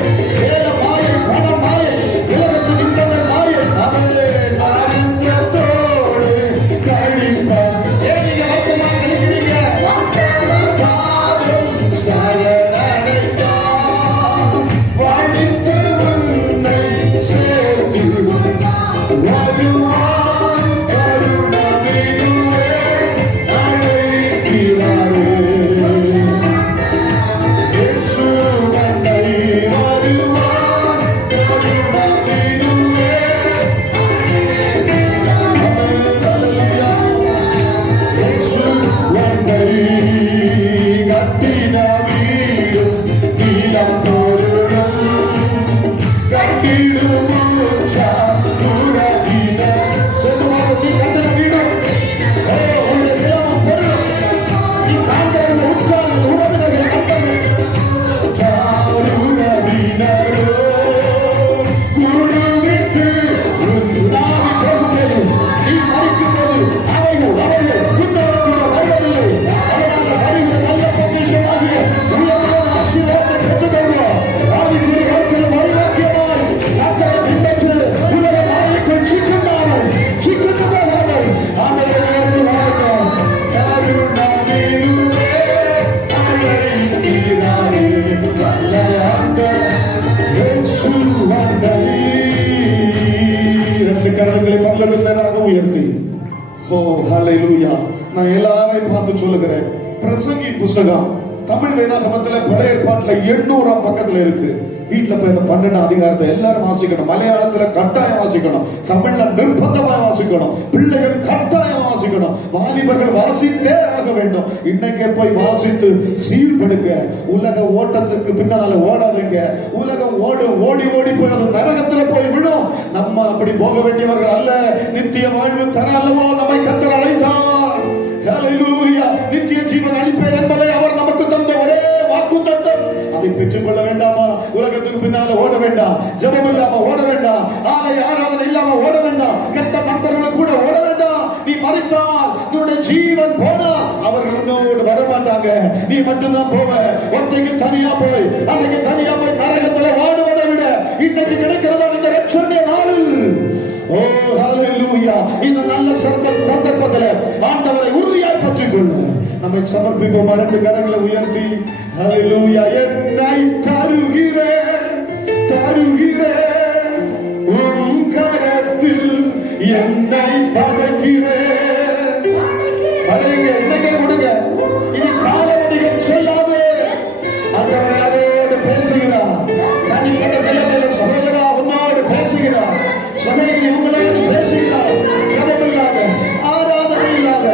வேத மாயை, பண மாயை, உலகத்தில் நின்றவர் மாயை. அவரே நாரின்றத்தோடு கழிப்பார். ஏன் நீங்க வருத்தமா கழிக்கிறீங்க? பாதம் சரணடைந்தார், வாழ்த்து உன்னை சேர்த்து வருவார். கருணமிதுவே அழைக்கிறாரே. இயேசு வண்டை வருவார். கருணமிதுவே. அல்லேலூயா. இயேசு வண்டை கட்டின வீடும் நீலம் தோருடும், கட்டிடும் மூச்சா துறவின. சொல்லுவாங்க, நீ கட்டின வீடும் உன்னுடைய நிலமும் பெரும், நீ காண்கிற உற்றார்கள் உறவினர்கள் நண்பர்கள் உறவினரோ குருவிட்டு உன்னாவி போகும்போது நீ மறிக்கும்போது அவைகள் உன்னோடு கூட வருவதில்லை. அதனால வருகிற நல்ல பொக்கிஷமாகிய உயர்வான ஆசீர்வாதத்தை பெற்றுக்கொள்வோம். ஆவிக்குரிய வாழ்க்கையில் வைராக்கியமாய் கர்த்தரை பின்பற்று. உலக மாயைக்குள் சிக்குண்டாமல் ஆண்டவரை வாழ்வோம். கருணமிதுவே அழைக்கிறாரே. நல்ல ஆண்டவர் இயேசு வண்டை. இரண்டு கரங்களை பரலோகத்தினராக உயர்த்தி, ஓ ஹல்லேலூயா. நான் எல்லாரையும் பார்த்து சொல்லுகிறேன். பிரசங்கி புஸ்தகம் தமிழ் வேதாகமத்துல பழைய ஏற்பாட்டுல 800 பக்கத்துல இருக்கு. வீட்டுல போய் இந்த 12 அதிகாரத்தை எல்லாரும் வாசிக்கணும். மலையாளத்துல கட்டாயம் வாசிக்கணும், தமிழ்ல நிர்பந்தமா வாசிக்கணும், பிள்ளைகள் கட்டாயம் வாசிக்கணும், வாலிபர்கள் வாசித்தே ஆக வேண்டும். இன்னைக்கே போய் வாசித்து சீர்படுங்க. உலக ஓட்டத்திற்கு பின்னால ஓடாதீங்க. உலகம் ஓடி ஓடி போய் அது நரகத்துல போய் விடும். நம்ம அப்படி போக வேண்டியவர்கள் அல்ல. நித்திய வாழ்வு தர அல்லவோ நம்மை கர்த்தர் அழைத்தார். ஹல்லேலூயா. நித்திய ஜீவன் அளிப்பேன் என்பதை அவர் நமக்கு தந்த ஒரே வாக்குத்தத்தம். அதை பெற்றுக் கொள்ள வேண்டாமா? உலகத்துக்கு பின்னால ஓட வேண்டாம், ஜெபம் இல்லாம ஓட வேண்டாம், ஆலய ஆராதனை இல்லாம ஓட வேண்டாம், கெட்ட நண்பர்களுக்கு கூட ஓட வேண்டாம். நீ மரித்தால் உன்னுடைய ஜீவன் போனா அவர்கள் உன்னோடு வர மாட்டாங்க. நீ மட்டும்தான் போவ. ஒத்தைக்கு தனியா போய் அன்னைக்கு தனியா போய் நரகத்துல ஓடுவதை விட இன்னைக்கு கிடைக்கிறதா இந்த ரட்சணிய நாளில். ஓ ஹல்லேலூயா. இந்த நல்ல சந்தர்ப்பத்தில் ஆண்டவரை உறுதியாய் பற்றிக் கொள்ள நம்மை சமர்ப்பிப்போம். 2 கரங்களை உயர்த்தி ஹல்லேலூயா. என்னை தருகிறேன் உம் கரத்தில் என்னை படைக்கிறேன். படைங்க, இன்னைக்கே கொடுங்க. இனி காலவதிகள் சொல்லாது ஆண்டவரை அதோடு பேசுகிறார். தனிப்பட்ட நிலைமையில் சகோதரா உன்னோடு பேசுகிறார். சகோதரி உங்களோடு பேசுகிறார். ஜெபம் இல்லாத, ஆராதனை இல்லாத,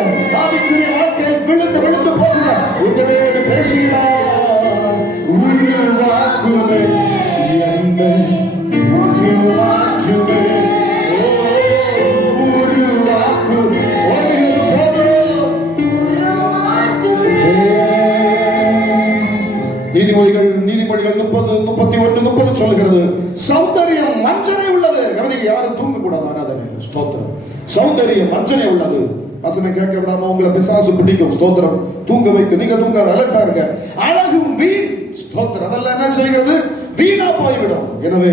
ஆவிக்குரிய வாழ்க்கையில் விழுந்து போகிறார். உங்களோடு பேசுகிறார். உருவாக்குவே என்னை, உருவாக்குவே, உருவாக்குவே. நீதிமொழிகள் 30:31 சொல்லுகிறது, சௌந்தரியம் வஞ்சனை உள்ளது. கவனிங்க, யாரும் தூங்க கூடாது ஆராதனை. ஸ்தோத்திரம். சௌந்தரியம் வஞ்சனை உள்ளது. வசனம் கேட்க விடாம உங்களை பிசாசு பிடிக்கும். ஸ்தோத்திரம். தூங்க வைக்கும். நீங்க தூங்காத, அலர்ட்டா இருங்க. அழகும் வீண். ஸ்தோத்திரம். அதெல்லாம் என்ன செய்கிறது? வீணா போய்விடும். எனவே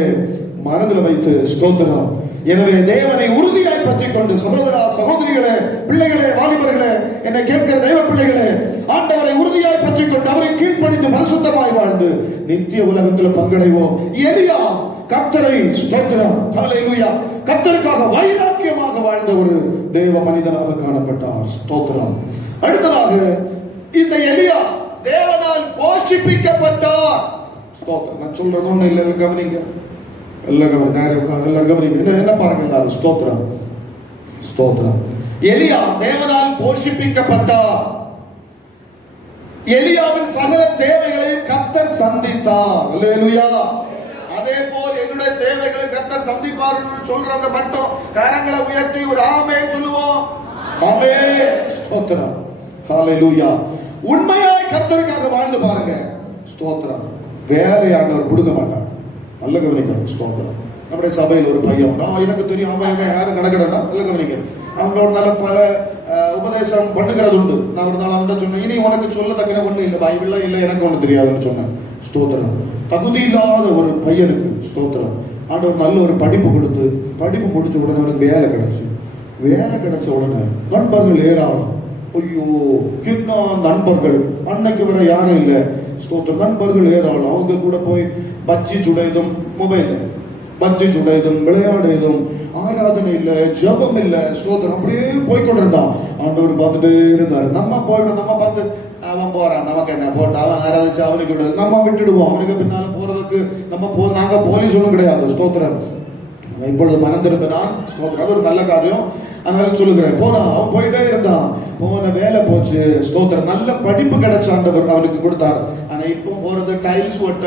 மனதில் வைத்து ஸ்தோத்திரம். எனவே தேவனை உறுதியாய் பற்றிக் கொண்டு சகோதரா, சகோதரிகளே, பிள்ளைகளே, வாலிபர்களே, என்னை கேட்கிற தெய்வ பிள்ளைகளே, ஆண்டவரை உறுதியாய் பற்றிக் கொண்டு அவரை கீழ்ப்படிந்து பரிசுத்தமாய் வாழ்ந்து நித்திய உலகத்தில் பங்கடைவோம். எலியா கர்த்தரை ஸ்தோத்திரம். ஹல்லேலூயா. கர்த்தருக்காக வைராக்கியமாக வாழ்ந்த ஒரு தேவ மனிதனாக காணப்பட்டார். ஸ்தோத்திரம். அடுத்ததாக இந்த எலியா தேவனால் போஷிப்பிக்கப்பட்டார். ஸ்தோத்திரம். நான் சொல்றது ஒண்ணு இல்லை, கவனிங்க. எல்லாரும் கவனிங்க. என்ன பாருங்க எல்லாரும். ஸ்தோத்திரம். ஸ்தோத்திரம். எலியா தேவனால் போஷிப்பிக்கப்பட்டார். எலியாவின் சகல தேவைகளை கர்த்தர் சந்தித்தார். அல்லேலூயா. அதே போல் என்னுடைய தேவைகளை கர்த்தர் சந்திப்பார் சொல்றவங்க மட்டும் கரங்களை உயர்த்தி ஒரு ஆமென் சொல்லுவோம். ஆமென். ஸ்தோத்திரம். ஹல்லேலூயா. உண்மையாய் கர்த்தருக்காக வாழ்ந்து பாருங்க. ஸ்தோத்திரம். வேலையானவர் புடுங்க மாட்டார். நல்ல கவனிக்கணும். ஸ்தோத்திரம். நம்முடைய சபையில் ஒரு பையன், எனக்கு தெரியும், அவன் யாரும் கணக்கிடா. நல்ல கவனிக்க. அவங்களோட நல்ல பல உபதேசம் பண்ணுகிறது உண்டு. நான் ஒரு நாள் அவன் சொன்னேன், இனி உனக்கு சொல்லத்தக்க ஒண்ணு இல்லை, பைபிள்லாம் இல்லை, எனக்கு ஒண்ணு தெரியாதுன்னு சொன்னேன். ஸ்தோத்திரம். தகுதி இல்லாத ஒரு பையனுக்கு ஸ்தோத்திரம் ஆண்டவர் நல்ல ஒரு படிப்பு கொடுத்து, படிப்பு முடிச்ச உடனே அவனுக்கு வேலை கிடைச்ச உடனே நண்பர்கள் ஏராளம். ஐயோ, கின்னா நண்பர்கள். அன்னைக்கு வர யாரும் இல்லை. ஸ்தோத்திரம். நண்பர்கள் ஏராளம். அவங்க கூட போய் பஜ்ஜி சுடையதும், மொபைல் பஜ்ஜி சுடையதும், விளையாடுவதும், ஆராதனை இல்லை, ஜபம் இல்லை. ஸ்தோத்திரம். அப்படியே போய்கொண்டிருந்தான். ஆண்டவர் பார்த்துட்டே இருந்தார். நம்ம போயிட்டோம். நம்ம பார்த்து அவன் போறான், நமக்கு என்ன போட்டு அவன் ஆராதிச்சு அவனுக்கு விடுறது, நம்ம விட்டுடுவோம். அவனுக்கு பின்னால போறதுக்கு நாங்க போலீஸ் ஒன்றும் கிடையாது. ஸ்தோத்திரம். இப்பொழுது மனம் திரும்பினான். ஸ்தோத்திரம். அது ஒரு நல்ல காரியம். அதனால சொல்லுகிறேன். போனான். அவன் போயிட்டே இருந்தான். போன வேலை போச்சு. ஸ்தோத்திரம். நல்ல படிப்பு கிடைச்ச ஆண்டவர் அவனுக்கு கொடுத்தார். ஆனா இப்போ போறது டைல்ஸ் ஒட்ட,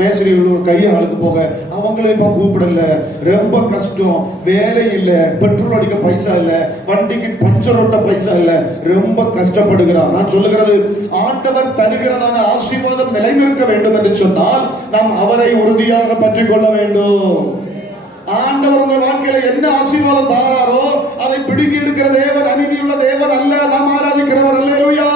மேசரி கையாளுக்கு போக அவங்களே இப்ப கூப்பிடல. ரொம்ப கஷ்டம். வேலை இல்ல, பெட்ரோல் அடிக்க பைசா இல்ல, வண்டிக்கு பஞ்சர் ஓட்ட பைசா இல்ல, ரொம்ப கஷ்டப்படுகிறான். நான் சொல்லுகிறது, ஆண்டவர் தருகிறதான ஆசீர்வாதம் நிலைநிற்க வேண்டும் என்று சொன்னால் நாம் அவரை உறுதியாக பற்றிக் கொள்ள வேண்டும். ஆண்டவர் உங்கள் வாழ்க்கையில என்ன ஆசீர்வாதம் தாராரோ அதை பிடுங்கி எடுக்கிற தேவன் அநீதியுள்ள தேவன் அல்ல. நாம் ஆராதிக்கிறவர். அல்லேலூயா.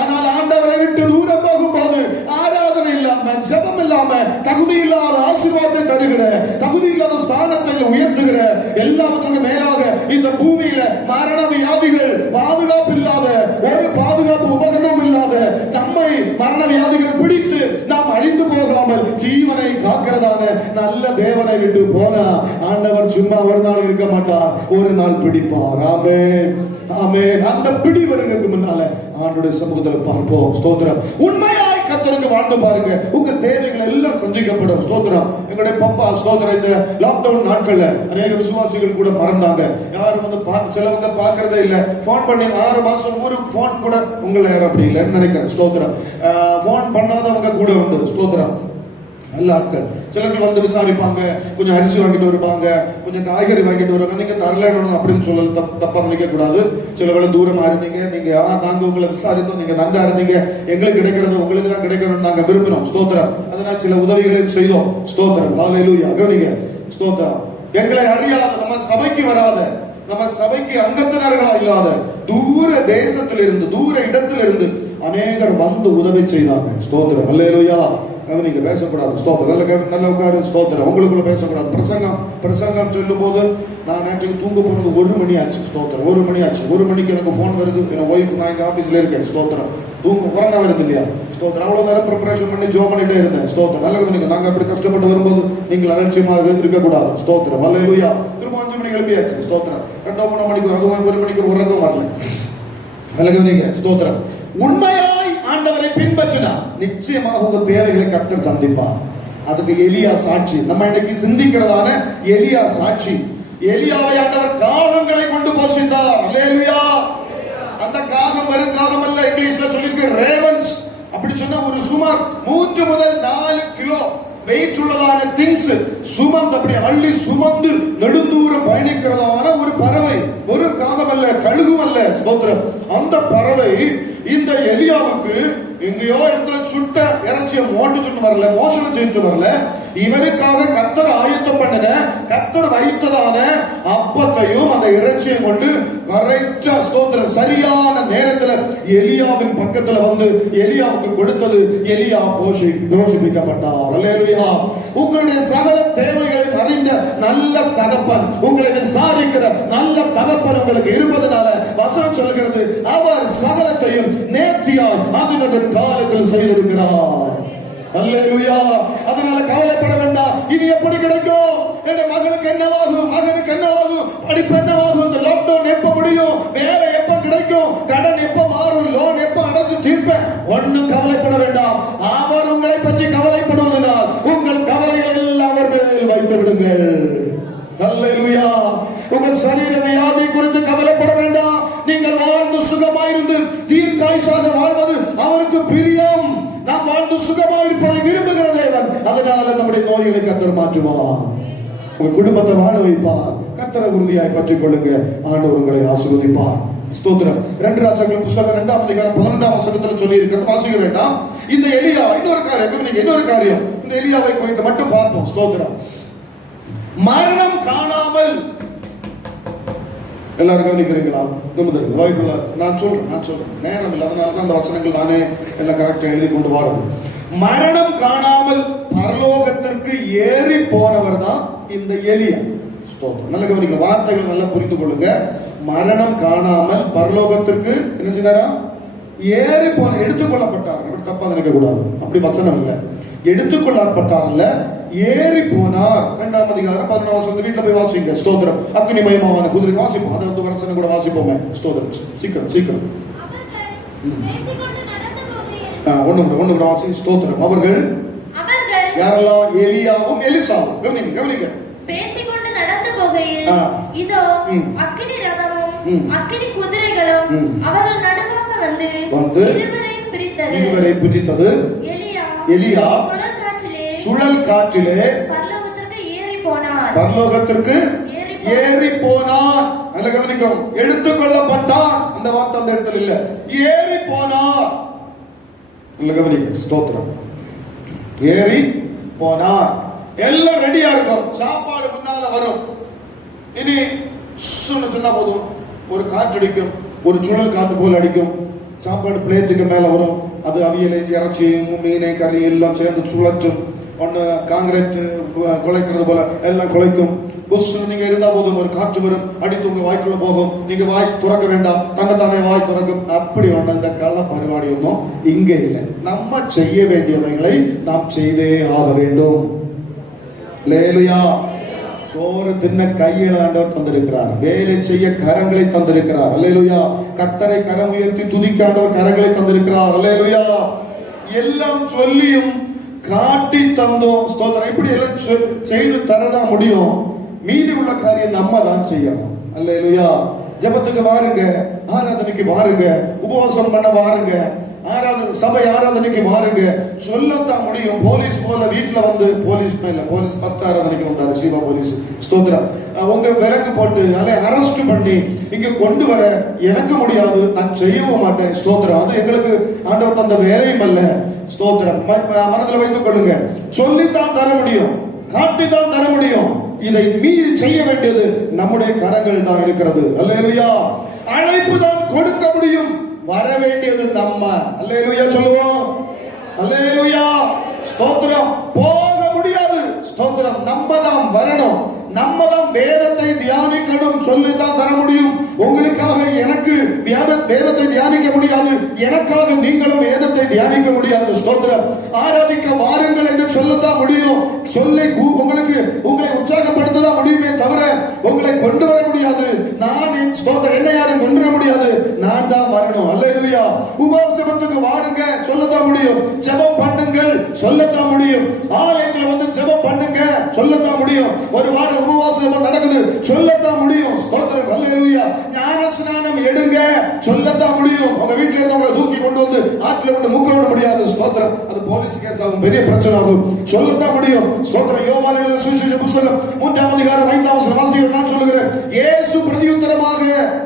ஆனால் ஆண்டவரை விட்டு தூரம் போகும்போது ஆராதனை இல்லாம, ஜெபம் இல்லாம, தகுதி இல்லாத ஆசீர்வாதத்தை தருகிற, தகுதி இல்லாத ஸ்தானத்தை உயர்த்துகிற, எல்லாவற்றுக்கும் மேலாக இந்த பூமியில மரண வியாதிகள், பாதுகாப்பு இல்லாத, ஒரு பாதுகாப்பு உபகரணம் இல்லாத நம்மை மரண வியாதிகள் பிடித்து நாம் அழிந்து போகாமல் ஜீவனை காக்கிறதான நல்ல தேவனை விட்டு போனா ஆண்டவர் சும்மா ஒரு நாள் இருக்க மாட்டார், ஒரு நாள் பிடிப்பார். ஆமென். ஆமென். அந்த பிடி வருகிறதுக்கு முன்னால ஆண்டவருடைய சமூகத்துல பார்ப்போம். ஸ்தோத்திரம். உண்மையாய் கர்த்தருக்கு வாழ்ந்து பாருங்க, உங்க தேவைகள் எல்லாம் சந்திக்கப்படும். ஸ்தோத்திரம். எங்களுடைய பப்பா ஸ்தோத்திரம் இந்த லாக்டவுன் நாட்கள்ல அநேக விசுவாசிகள் கூட மறந்தாங்க. யாரும் வந்து சிலவங்க பாக்குறதே இல்ல. போன் பண்ணி 6 மாசம் ஒரு போன் கூட உங்களை யாரும் அப்படி இல்லைன்னு நினைக்கிறேன். ஸ்தோத்திரம். போன் பண்ணாதவங்க கூட உண்டு. ஸ்தோத்திரம். நல்ல ஆட்கள் சிலர்கள் வந்து விசாரிப்பாங்க, கொஞ்சம் அரிசி வாங்கிட்டு வருவாங்க, கொஞ்சம் காய்கறி வாங்கிட்டு வருவாங்க. நீங்க தரலன்னு அப்படின்னு சொல்ல தப்பா நினைக்க கூடாது. சில வேளை தூரமா இருந்தீங்க, நீங்க நாங்க உங்களை விசாரித்தோம், நீங்க நன்றா இருந்தீங்க, எங்களுக்கு கிடைக்கிறது உங்களுக்கு தான் கிடைக்கணும்னு நாங்க விரும்புறோம். ஸ்தோத்திரம். அதனால சில உதவிகளையும் செய்தோம். ஸ்தோத்திரம். ஹல்லேலூயா. கவனிங்க. ஸ்தோத்திரம். எங்களை அறியாத, நம்ம சபைக்கு வராத, நம்ம சபைக்கு அங்கத்தினர்களா இல்லாத தூர தேசத்திலிருந்து, தூர இடத்திலிருந்து அநேகர் வந்து உதவி செய்தாங்க. ஸ்தோத்திரம். ஹல்லேலூயா. நீங்க பேசக்கூடாது. ஸ்தோத்திரம். நல்ல உட்காரு. ஸ்தோத்திரம். உங்களுக்குள்ள பேசக்கூடாது. பிரசங்கம் சொல்லும் போது நான் நேற்று தூங்க போனது 1 மணி ஆச்சு. ஸ்தோத்திரம். 1 மணி ஆச்சு. 1 மணிக்கு எனக்கு போன் வருது. என் ஒய்ஃப், நான் எங்க ஆபீஸ்ல இருக்கேன். ஸ்தோத்திரம். உறங்க வருது இல்லையா? ஸ்தோத்திரம். அவ்வளவு நேரம் ப்ரிப்பரேஷன் பண்ணி ஜோ பண்ணிட்டே இருந்தேன். ஸ்தோத்திரம். நல்லது. நாங்க அப்படி கஷ்டப்பட்டு வரும்போது நீங்கள் அலட்சியமாக இருக்கக்கூடாது. ஸ்தோத்திரம். ஹல்லேலூயா. திரும்ப 5 மணிக்கு எழுப்பியாச்சு. ஸ்தோத்திரம். 2-3 மணிக்கு, அது 1 மணிக்கு உறக்கம் வரல. நல்லது. ஸ்தோத்திரம். உண்மையாய் ஆண்டவரை பின்பற்றினா நிச்சயமாக உங்க தேவைகளை கர்த்தர் சந்திப்பார். அதுக்கு எலியா சாட்சி. நம்ம இன்னைக்கு சிந்திக்கிறதான எலியா சாட்சி. எலியாவை ஆண்டவர் காகங்களை கொண்டு போஷித்தார். அல்லேலூயா. அந்த காகம் வெறும் காகம் அல்ல, இங்கிலீஷ்ல சொல்லிருக்கு ரேவன்ஸ். அப்படி சொன்னா ஒரு சுமார் 3 முதல் 4 கிலோ வெயிட் உள்ளதான திங்ஸ் சுமந்து, அப்படி அள்ளி சுமந்து நெடுந்தூரம் பயணிக்கிறதான ஒரு பறவை. ஒரு காகம் அல்ல, கழுகும் அல்ல. ஸ்தோத்திரம். அந்த பறவை இந்த எலியாவுக்கு எங்கேயோ இடத்துல சுட்ட இறைச்சியை மோட்டுச்சுன்னு வரல, மோசனம் செஞ்சுட்டு வரல. இவனுக்காக கர்த்தர் ஆயத்தம் பண்ணின, கர்த்தர் வைத்ததான அப்பத்தையும் அந்த இறைச்சியை கொண்டு கரெக்டா, ஸ்தோத்திரம், சரியான நேரத்துல எலியாவின் பக்கத்துல வந்து எலியாவுக்கு கொடுத்தது. எலியா போஷிப்பிக்கப்பட்டார். அல்லேலூயா. உங்களுடைய சகல தேவைகளை அறிந்த நல்ல தகப்பன், உங்களை விசாரிக்கிற நல்ல தகப்பன் உங்களுக்கு இருப்பதனால வசனம் சொல்கிறது, அவர் சகலத்தையும் நேர்த்தியாய் அதினதன் காலத்தில் செய்திருக்கிறார். அல்லேலூயா. அதனால கவலைப்பட வேண்டாம். இது எப்படி கிடைக்கும்? என் மகனுக்கு என்னவாகும், மகனுக்கு என்னவாகும், படிப்பு என்னவாகும், இந்த லாக்டவுன் எப்ப முடியும், வேற எப்ப கிடைக்கும், கடன் எப்ப மாறும், லோன் எப்ப அடைச்சு தீர்ப்பேன், ஒன்னும் கவலைப்பட வேண்டாம். அவர் உங்களை பற்றி கவலைப்படுவதனால் உங்கள் கவலைகள் எல்லாம் அவர் மேல் வைத்து விடுங்கள். அல்லேலூயா. உங்கள் சரீர வியாதி குறித்து கவலைப்பட வேண்டாம். நீங்கள் வாழ்ந்து சுகமாயிருந்து தீர்க்காயுசாக வாழ்வது அவருக்கு பிரியம். நாம் வாழ்ந்து சுகமாயிருப்பதை விரும்புகிற தேவன். அதனால நம்முடைய நோய்களை கர்த்தர் மாற்றுவார். உங்க குடும்பத்தை வாழ வைப்பார். கர்த்தரை உறுதியாய் பற்றிக் கொள்ளுங்க. ஆண்டவர் உங்களை ஆசீர்வதிப்பார். ஸ்தோத்திரம். 2 ராஜாக்கள் புத்தகம் 2ஆம் அதிகாரம் 12ஆம் வசனத்தில் சொல்லி இருக்கிறது, வாசிக்க வேண்டாம். இந்த எலியா இன்னொரு காரியம், இந்த எலியாவை குறித்து மட்டும் பார்ப்போம். ஸ்தோத்திரம். மரணம் காணாமல், எல்லாரும் கவனிக்கிறீங்களா? வாய்ப்புள்ள நான் சொல்றேன், நேரம் இல்லை, அதனால தான் அந்த வசனங்கள் நானே எல்லாம் கரெக்டா எழுதி கொண்டு வரது. மரணம் காணாமல் பரலோகத்திற்கு ஏறி போனவர் தான் இந்த எலியா. ஸ்தோத்திரம். நல்ல கவனிக்கலாம், வார்த்தைகள் நல்லா புரிந்து கொள்ளுங்க. மரணம் காணாமல் பரலோகத்திற்கு என்ன செய்தாரா? ஏறி போன, எடுத்துக்கொள்ளப்பட்டார். தப்பா நினைக்க கூடாது, அப்படி வசனம் இல்லை. எடுத்துக்கொள்ளப்பட்டார்ல, ஏறி போனார். 2ஆம் அதிகாரம் 11ஆம் வசனம் வீட்டுல போய் வாசிங்க. ஸ்தோத்திரம். அக்னிமயமான குதிரை வாசிப்போம். அதை வந்து வருஷம் கூட வாசிப்போமே. ஸ்தோத்திரம். சீக்கிரம் ஒண்ணு கூட வாசி. ஸ்தோத்திரம். அவர்கள் யாரெல்லாம்? எலியாவும் எலிசாவும். கவனிங்க. பேசிக்கொண்டு நடந்து போகையில் இதோ அக்கினி ரதமும் அக்கினி குதிரைகளும் அவர்கள் நடுவாக வந்து இருவரை பிரித்தது. எலியா சுழல் காற்றிலே பரலோகத்திற்கு ஏறி போனார். நல்ல கவனிக்கும். எடுத்துக்கொள்ளப்பட்டார். அந்த வார்த்தை அந்த இடத்துல இல்ல. ஏறி போனார். நல்ல கவனிக்கும். ஸ்தோத்திரம். ஏறி போனார். எல்லாம் ரெடியா இருக்கும். சாப்பாடு முன்னால வரும். இனி சொன்னா போதும், ஒரு காற்று அடிக்கும், ஒரு சுழல் காற்று போல அடிக்கும். சாப்பாடு பிளேட்டுக்கு மேல வரும். அது அவியலை, இறைச்சி, மீனை, கறி எல்லாம் சேர்ந்து சுழற்றும். ஒன்று காங்கிரீட் குலைக்கிறது போல எல்லாம் குலைக்கும். நீங்க இருந்தா போதும், ஒரு காற்று வரும், அடித்து உங்க வாய்க்குள்ள போகும். நீங்க வாய் துறக்க வேண்டாம், தன்னைத்தானே வாய் துறக்கும். அப்படி ஒண்ணு இந்த கால பரிபாடி ஒன்றும் இங்க இல்லை. நம்ம செய்ய வேண்டியவைகளை நாம் செய்தே ஆக வேண்டும். அல்லேலூயா. சோறு தின்ன கையில ஆண்டவர் தந்திருக்கிறார், வேலை செய்ய கரங்களை தந்திருக்கிறார். அல்லேலூயா. கர்த்தரை கரம் உயர்த்தி துதிக்க ஆண்டவர் கரங்களை தந்திருக்கிறார். அல்லேலூயா. எல்லாம் சொல்லியும் காட்டி தந்தோம். ஸ்தோத்திரம். இப்படி எல்லாம் செய்து தரதான் முடியும். மீதி உள்ள காரியம் நம்ம தான் செய்யணும். அல்லேலூயா. ஜெபத்துக்கு வாருங்க, ஆராதனைக்கு வாருங்க, உபவாசம் பண்ண வாருங்க, சபை ஆராதனைக்கு வாருங்க, சொல்லத்தான் முடியும். போலீஸ் போல வீட்டுல வந்து போலீஸ் ஃபர்ஸ்ட் ஆராதனைக்கு வந்தாரு சிவா போலீஸ். ஸ்தோத்திரம். உங்க விலங்கு போட்டு அரெஸ்ட் பண்ணி இங்க கொண்டு வர எனக்கு முடியாது, நான் செய்யவும் மாட்டேன். ஸ்தோத்திரம். அது எங்களுக்கு ஆண்டவர் தந்த வேலையும் அல்ல. ஸ்தோத்திரம். மனதில் வைத்துக் கொள்ளுங்க. சொல்லித்தான் தர முடியும், காட்டித்தான் தர முடியும். இதை மீறி செய்ய வேண்டியது நம்முடைய கரங்கள் தான் இருக்கிறது. அல்லேலூயா. அழைப்பு தான் கொடுக்க முடியும், வர வேண்டியது நம்ம. அல்லேலூயா சொல்லுவோம். அல்லேலூயா. ஸ்தோத்திரம். போக முடியாது. ஸ்தோத்திரம். நம்ம தான் வரணும், நம்ம தான் வேதத்தை தியானிக்கணும், சொல்லித்தான் தர முடியும். உங்களுக்காக எனக்கு வேதத்தை தியானிக்க முடியாது, எனக்காக நீங்களும் வேதத்தை தியானிக்க முடியாது. ஸ்தோத்திரம். ஆராதிக்க வாருங்கள் என்று சொல்லத்தான் முடியும், சொல்லி உங்களுக்கு உங்களை உற்சாகப்படுத்ததான் முடியுமே தவிர உங்களை கொண்டு வர முடியாது. நான் ஸ்தோத்திரம் என்ன யாரும் கொண்டு வர முடியாது, நான் தான் வரணும். அல்லேலூயா. உபவாசத்துக்கு வாருங்க, சொல்லத்தான் முடியும். ஜெபம் பண்ணுங்கள், சொல்லத்தான் முடியும். ஆலயத்தில் வந்து ஜெபம் பண்ணுங்க, சொல்லத்தான் முடியும். ஒரு வாரம் உபவாசம் நடக்குது, சொல்லத்தான் முடியும். ஸ்தோத்திரம். அல்லேலூயா. ஞான ஸ்நானம் எடுங்க, சொல்லத்தான் முடியும். உங்க வீட்டுல இருந்தவங்களை தூக்கி கொண்டு வந்து ஆற்றில கொண்டு முக்க விட முடியாது. ஸ்தோத்திரம். அது போலீஸ் கேஸ் ஆகும், பெரிய பிரச்சனை ஆகும். சொல்லத்தான் முடியும். ஸ்தோத்திரம். யோவான் எழுதின சுவிசேஷ புத்தகம் 3ஆம் அதிகாரம் 5ஆம் வசனம் வாசிக்கிறேன். நான் சொல்லுகிறேன். இயேசு பிரதியுத்தரமாக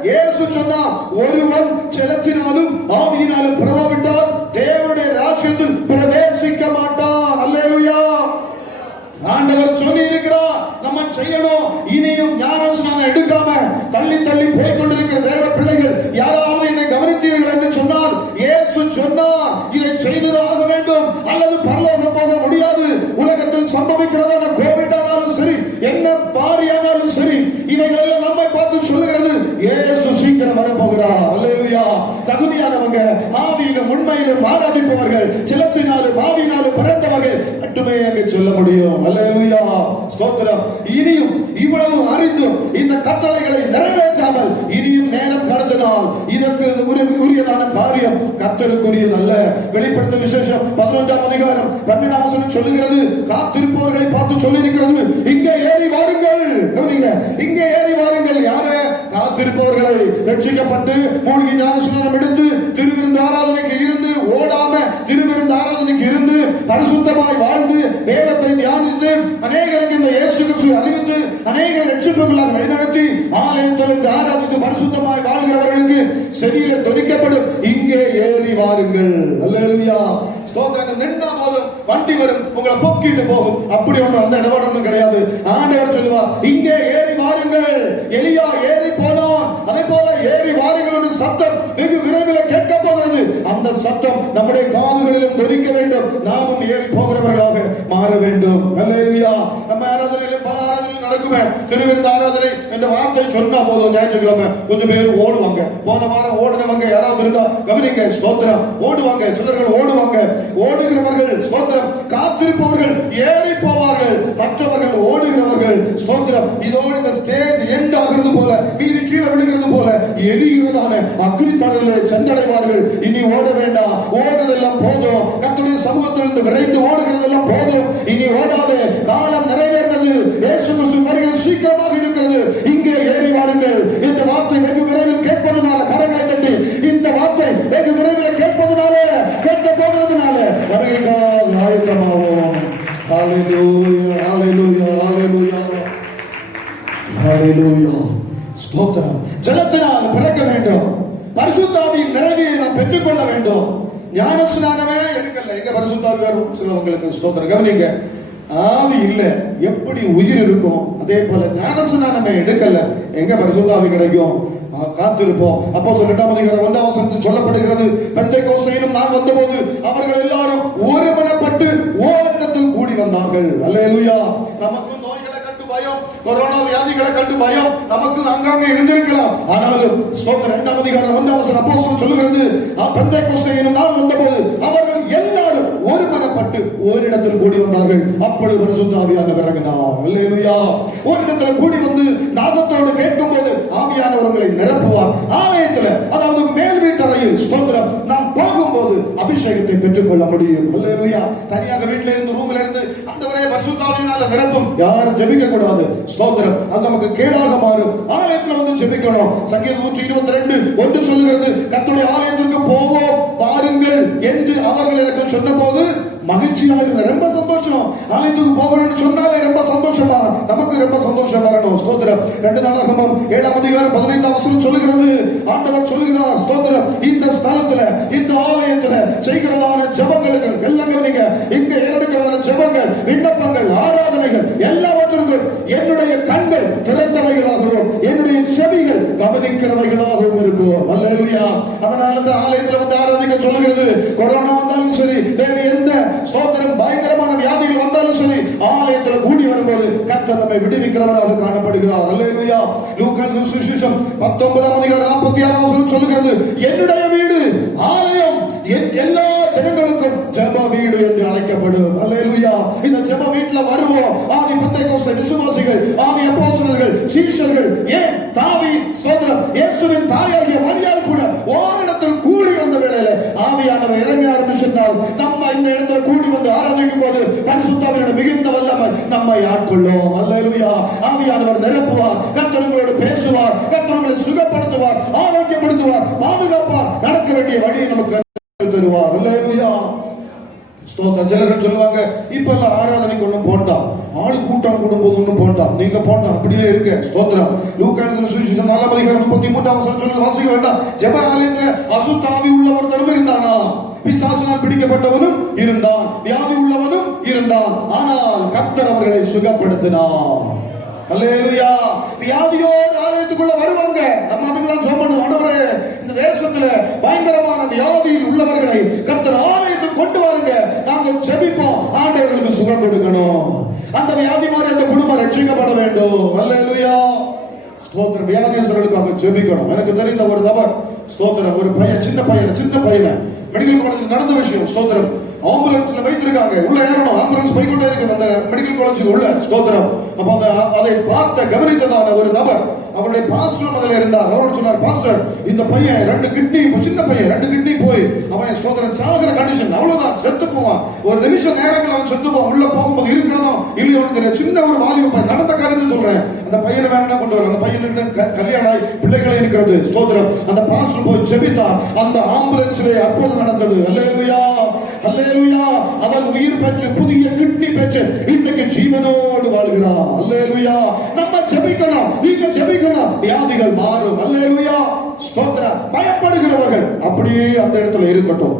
இயேசு சொன்னார், ஒருவன் ஜலத்தினாலும் ஆவியினாலும் பிறவாவிட்டால் தேவனுடைய ராஜ்யத்தில் பிரவேசிக்க மாட்டான். அல்லேலூயா. ஆண்டவர் சொல்லி இருக்கிறார், நம்ம செய்யணும். இனியும் ஞானஸ்நானம் எடுக்காம தள்ளி தள்ளி போய் கொண்டிருக்கிற தேவ பிள்ளைகள் யாராவது என்னை கவனித்தீர்கள் என்று சொன்னால், இயேசு சொன்னார் இதை செய்துதான் வேண்டும், அல்லது பரலோகம் போக முடியாது. உலகத்தில் சம்பவிக்கிறதான கோவிட் ஆனாலும் சரி, என்ன பாரியானாலும் சரி, இவைகளெல்லாம் நம்மை பார்த்து சொல்லுகிறது, இயேசு சீக்கிரம் வரப்போகிறார். அல்லேலூயா. தகுதியானவங்க, ஆவியிலும் உண்மையிலும் ஆராதிப்பவர்கள், சிலத்தினாலும் ஆவியினாலும் பிறந்தவர்கள் மட்டுமே அங்கு சொல்ல முடியும். அல்லேலூயா. ஸ்தோத்திரம். இனியும் இவ்வளவு அறிந்தும் இந்த கட்டளைகளை நிறைவேற்றாமல் இனியும் நேரம் கடத்தினால் இதற்கு உரியதான காரியம் கர்த்தருக்குரியது அல்ல. வெளிப்படுத்தும் விசேஷம் 11ஆம் அதிகாரம் 12ஆம் வசனம் சொல்லுகிறது, காத்திருப்பவர்களை பார்த்து சொல்லியிருக்கிறது, இங்கே ஏறி வாருங்கள். இங்கே ஏறி வாருங்கள். யாரே? காத்திருப்பவர்களை. ரட்சிக்கப்பட்டு மூழ்கி ஞானஸ்நானம் எடுத்து திருவிருந்து ஆராதனைக்கு இருந்து ஓடாம திருவிருந்து ஆராதனைக்கு இருந்து பரிசுத்தமாய் வாழ்ந்து வேதத்தை தியானித்து அநேகருக்கு இந்த இயேசு கிறிஸ்துவை அறிவித்து அநேகர் ரட்சிப்புகளால் வழிநடத்தி ஆலயத்தில் ஆராதித்து பரிசுத்தமாய் வாழ்கிறவர்களுக்கு செவியில தொனிக்கப்படும், இங்கே ஏறி வாருங்கள். அல்லேலூயா. ஸ்தோத்திரம். நின்னா போதும் வண்டி வரும், உங்களை போக்கிட்டு போகும். அப்படி ஒண்ணு அந்த இடவரம் கிடையாது. ஆண்டவர் சொல்லுவார், இங்கே ஏறி வாருங்கள். எலியா ஏறி போனான், அதே போல ஏறி வாருங்கள் என்று சத்தம் வெகு விரைவில் கேட்க போகிறது. அந்த சத்தம் நம்முடைய காதுகளிலும் தெரிவிக்க வேண்டும். நாமும் ஏறி போகிறவர்களாக மாற வேண்டும். அல்லேலூயா. நம்ம ஆராதனையிலும் பல ஆராதனையும் நடக்குமே. திருவிருந்து ஆராதனை என்ற வார்த்தை சொன்னா போதும், ஞாயிற்றுக்கிழமை கொஞ்சம் பேர் ஓடுவாங்க. போன வாரம் ஓடுனவங்க யாராவது இருந்தா கவனிங்க. ஸ்தோத்திரம். ஓடுவாங்க, சிலர்கள் ஓடுவாங்க. ஓடுகிறவர்கள் ஸ்தோத்திரம். காத்திருப்பவர்கள் ஏறி போவார்கள், மற்றவர்கள் ஓடுகிறவர்கள் ஸ்தோத்திரம். இதோடு இந்த ஸ்டேஜ் எண்ட் ஆகிறது போல, மீதி கீழே விடுகிறது போல எரிகிறதான அக்னி தணலிலே சென்றடைவார்கள். இனி ஓட வேண்டாம், ஓடுதெல்லாம் போதும். கர்த்தருடைய சமூகத்திலிருந்து விரைந்து ஓடுகிறதெல்லாம் போதும். இனி ஓடாதே, காலம் நிறைவேறினது. இயேசு கிறிஸ்து வருகை சீக்கிரமாக இருக்கிறது. இங்கே ஏறி வாருங்கள். இந்த வார்த்தை வெகு விரைவில் கேட்பதனால கரங்களை தட்டி, இந்த வார்த்தை வெகு விரைவில் கேட்பதனால, கேட்க போகிறதுனால வருகைக்காக ஆயத்தமாவோம். ஹல்லேலூயா. ஹல்லேலூயா. ஹல்லேலூயா. ஹல்லேலூயா. ஸ்தோத்திரம். ஜலத்தினால் பிறக்க வேண்டும். பரிசுத்த ஆவியின் நிறைவை நாம் பெற்றுக்கொள்ள வேண்டும். ஞானஸ்நானமே எடுக்கல, எங்க பரிசுத்த ஆவி வரும்? சிலவங்களுக்கு ஸ்தோத்திரம். கவனிங்க. ஆவி இல்ல, எப்படி உயிர் இருக்கும்? அதே போல ஞானஸ்நானமே எடுக்கல, எங்க பரிசுத்த ஆவி கிடைக்கும்? காத்திருப்போம். அப்போஸ்தலர் 2ஆம் அதிகாரம் 1ஆம் வசனத்தில் சொல்லப்படுகிறது, பெந்தெகோஸ்தேயிலும் நான் வந்தபோது அவர்கள் எல்லாரும் ஒருமனப்பட்டு ஓரிடத்தில் கூடி வந்தார்கள். அல்லேலூயா. நமக்கு நோய்களை கண்டு பயம், கொரோனா வியாதிகளை கண்டு பயம் நமக்கு அங்கங்க இருந்திருக்கலாம். ஆனாலும் ஸ்தோத்திரம். 2ஆம் அதிகாரம் 1ஆம் வசனம் அப்போஸ்தலர் சொல்லுகிறது, பெந்தெகோஸ்தேயிலும் நான் வந்தபோது அவர்கள் எல்லாரும் ஒருமனப்பட்டு ஓரிடத்தில் கூடி வந்தார்கள். அப்பொழுது பரிசுத்த ஆவியானவர் இறங்கினார். அல்லேலூயா. ஓரிடத்தில் கூடி வந்து நாதத்தோடு கேட்கும்போது ஆவியானவர்களை நிரப்புவார். ஆலயத்தில், அதாவது மேல் வீட்டறையில் ஸ்தோத்திரம், நாம் போகும்போது அபிஷேகத்தை பெற்றுக்கொள்ள முடியும். அல்லேலூயா. தனியாக வீட்டில இருந்து ரூம்ல இருந்து ஆண்டவரே பரிசுத்த ஆவியினால நிரப்பும் யாரும் ஜெபிக்க கூடாது. ஸ்தோத்திரம், அது நமக்கு கேடாக மாறும். ஆலயத்தில் வந்து ஜெபிக்கணும். சங்கீதம் 122:1 சொல்லுகிறது, கர்த்தருடைய ஆலயத்திற்கு போவோம் பாருங்கள் என்று அவர்கள் எனக்கு சொன்னபோது மகிழ்ச்சியா இருந்த. ரொம்ப சந்தோஷம். ஆலயத்துக்கு போகணும்னு சொன்னாலே ரொம்ப சந்தோஷமா, நமக்கு ரொம்ப சந்தோஷம் வரணும். ஸ்தோத்திரம். 2 நாளாகமம் 7:15 சொல்லுகிறது, ஆண்டவர் சொல்லுகிறார், ஸ்தோத்திரம், இந்த ஸ்தலத்துல, இந்த ஆலயத்துல செய்கிறதான ஜெபங்களுக்கு எல்லாம் நீங்க இங்க ஏறெடுக்கிறதான ஜெபங்கள், விண்ணப்பங்கள், ஆராதனைகள் எல்லாவற்றிற்கும் என்னுடைய கண்கள் திறந்தவைகளாகவும் என்னுடைய செவிகள் கவனிக்கிறவைகளாகவும் இருக்கும். அல்லேலூயா. அதனாலதான் ஆலயத்துல வந்து ஆராதிக்க சொல்லுகிறது. கொரோனா வந்தாலும் சரி, வேற எந்த ஸ்தோத்திரம் பயங்கரமான வியாதிகள் வந்தாலும் சரி, ஆலயத்துல கூடி வரும்போது கர்த்தர் நம்மை விடுவிக்கிறவராக காணப்படுகிறார். அல்லேலூயா. லூக்கா சுவிசேஷம் 19:46 சொல்லுகிறது, என்னுடைய வீடு ஆலயம் எல்லா ஜனங்களுக்கும் ஜெப வீடு என்று அழைக்கப்படும். அல்லேலூயா. இந்த ஜெப வீட்டுல வருவோம். ஆதி பெந்தேகோஸ்தே விசுவாசிகள், ஆதி அப்போஸ்தலர்கள், சீஷர்கள், ஏன் தாவி ஸ்தோத்திரம் இயேசுவின் தாயாகிய மரியாள் கூட ஓரிடத்தில் கூடி வந்த வேளையில ஆவியானவர் இறங்க ஆரம்பிச்சிட்டால், நம்ம இந்த இடத்துல கூடி வந்து ஆராதிக்கும் போது பரிசுத்த ஆவியோட மிகுந்த வல்லமை நம்மை ஆட்கொள்ளும். அல்லேலூயா. ஆவியானவர் நிரப்புவார். கர்த்தர் உங்களோடு பேசுவார். கர்த்தர் உங்களை சுகப்படுத்துவார், ஆரோக்கியப்படுத்துவார், பாதுகாப்பார், நடக்க வேண்டிய வழியை நமக்கு தருவார். அல்லேலூயா. ஸ்தோத்திரம். சிலர்கள் சொல்லுவாங்க, இப்ப எல்லாம் ஆராதனைக்கு ஒண்ணும் போண்டாம், ஆளு கூட்டம் கூடும்போது ஒண்ணும் போண்டாம், நீங்க போண்டாம் அப்படியே இருக்க. ஸ்தோத்திரம். லூக்கா சுவிசேஷம் 4:33 சொல்லுது, வாசிக்க வேண்டாம். ஜெப ஆலயத்துல அசுத்த ஆவி உள்ளவர்களும் இருந்தானா, பிசாசினால் பிடிக்கப்பட்டவனும் இருந்தான், வியாதி உள்ளவனும் இருந்தான். ஆனால் கர்த்தர் அவர்களை சுகப்படுத்தினார். அல்லேலூயா. வியாதியோடு ஆலயத்துக்குள்ள வருவாங்க. நம்ம அதுக்குதான் ஜெபம். ஆண்டவரே, இந்த தேசத்துல பயங்கரமான வியாதியில் உள்ளவர்களை கர்த்தர் ஆலயத்துக்கு கொண்டு வாருங்க, நாங்க ஜெபிப்போம், ஆண்டவர்களுக்கு சுகம் கொடுக்கணும். அந்த வியாதி மாதிரி அந்த குடும்பம் ரட்சிக்கப்பட வேண்டும். அல்லேலூயா. ஸ்தோத்திரம். வியாதியஸ்தர்களுக்காக ஜெபிக்கணும். எனக்கு தெரிந்த ஒரு நபர், ஸ்தோத்திரம், ஒரு பையன், சின்ன பையன் மெடிக்கல் காலேஜில் நடந்த விஷயம். ஸ்தோத்திரம். ஆம்புலன்ஸ்ல வைத்திருக்காங்க, உள்ள ஏறணும், ஆம்புலன்ஸ் போய்கொண்டே இருக்குது அந்த மெடிக்கல் காலேஜுக்கு உள்ள. ஸ்தோத்திரம். அப்ப அதை பார்த்த கவனித்ததான ஒரு நபர், அவருடைய பாஸ்டர் அதில் இருந்தார். அவர் சொன்னார், பாஸ்டர், இந்த பையன் 2 கிட்னி, சின்ன பையன் 2 கிட்னி போய் அவன் ஸ்தோத்திரம் சாகிற கண்டிஷன், அவ்வளவுதான், செத்து போவான். ஒரு நிமிஷம் நேரங்கள் அவன் செத்து போவான். உள்ள போகும்போது இருக்கானோ இல்லையோ தெரியும். சின்ன ஒரு வாலிப பையன், நடந்த காரியத்தை சொல்றேன். அந்த பையனை வேணா கொண்டு வர, அந்த பையனுக்கு கல்யாணம் பிள்ளைகளை இருக்கிறது. ஸ்தோத்திரம். அந்த பாஸ்டர் போய் ஜெபித்தார். அந்த ஆம்புலன்ஸ்ல அற்புதம் நடந்தது. அல்லேலூயா. அல்லேலூயா. அவன் உயிர் பெற்று புதிய கிட்னி பெற்று இன்னைக்கு ஜீவனோடு வாழ்கிறான். அல்லேலூயா. நம்ம ஜெபிக்கணும், நீங்க ஜெபிக்கணும், வியாதிகள் மாறும். அல்லேலூயா. ஸ்தோத்திரம். பயப்படுகிறவர்கள் அப்படியே அந்த இடத்துல இருக்கட்டும்.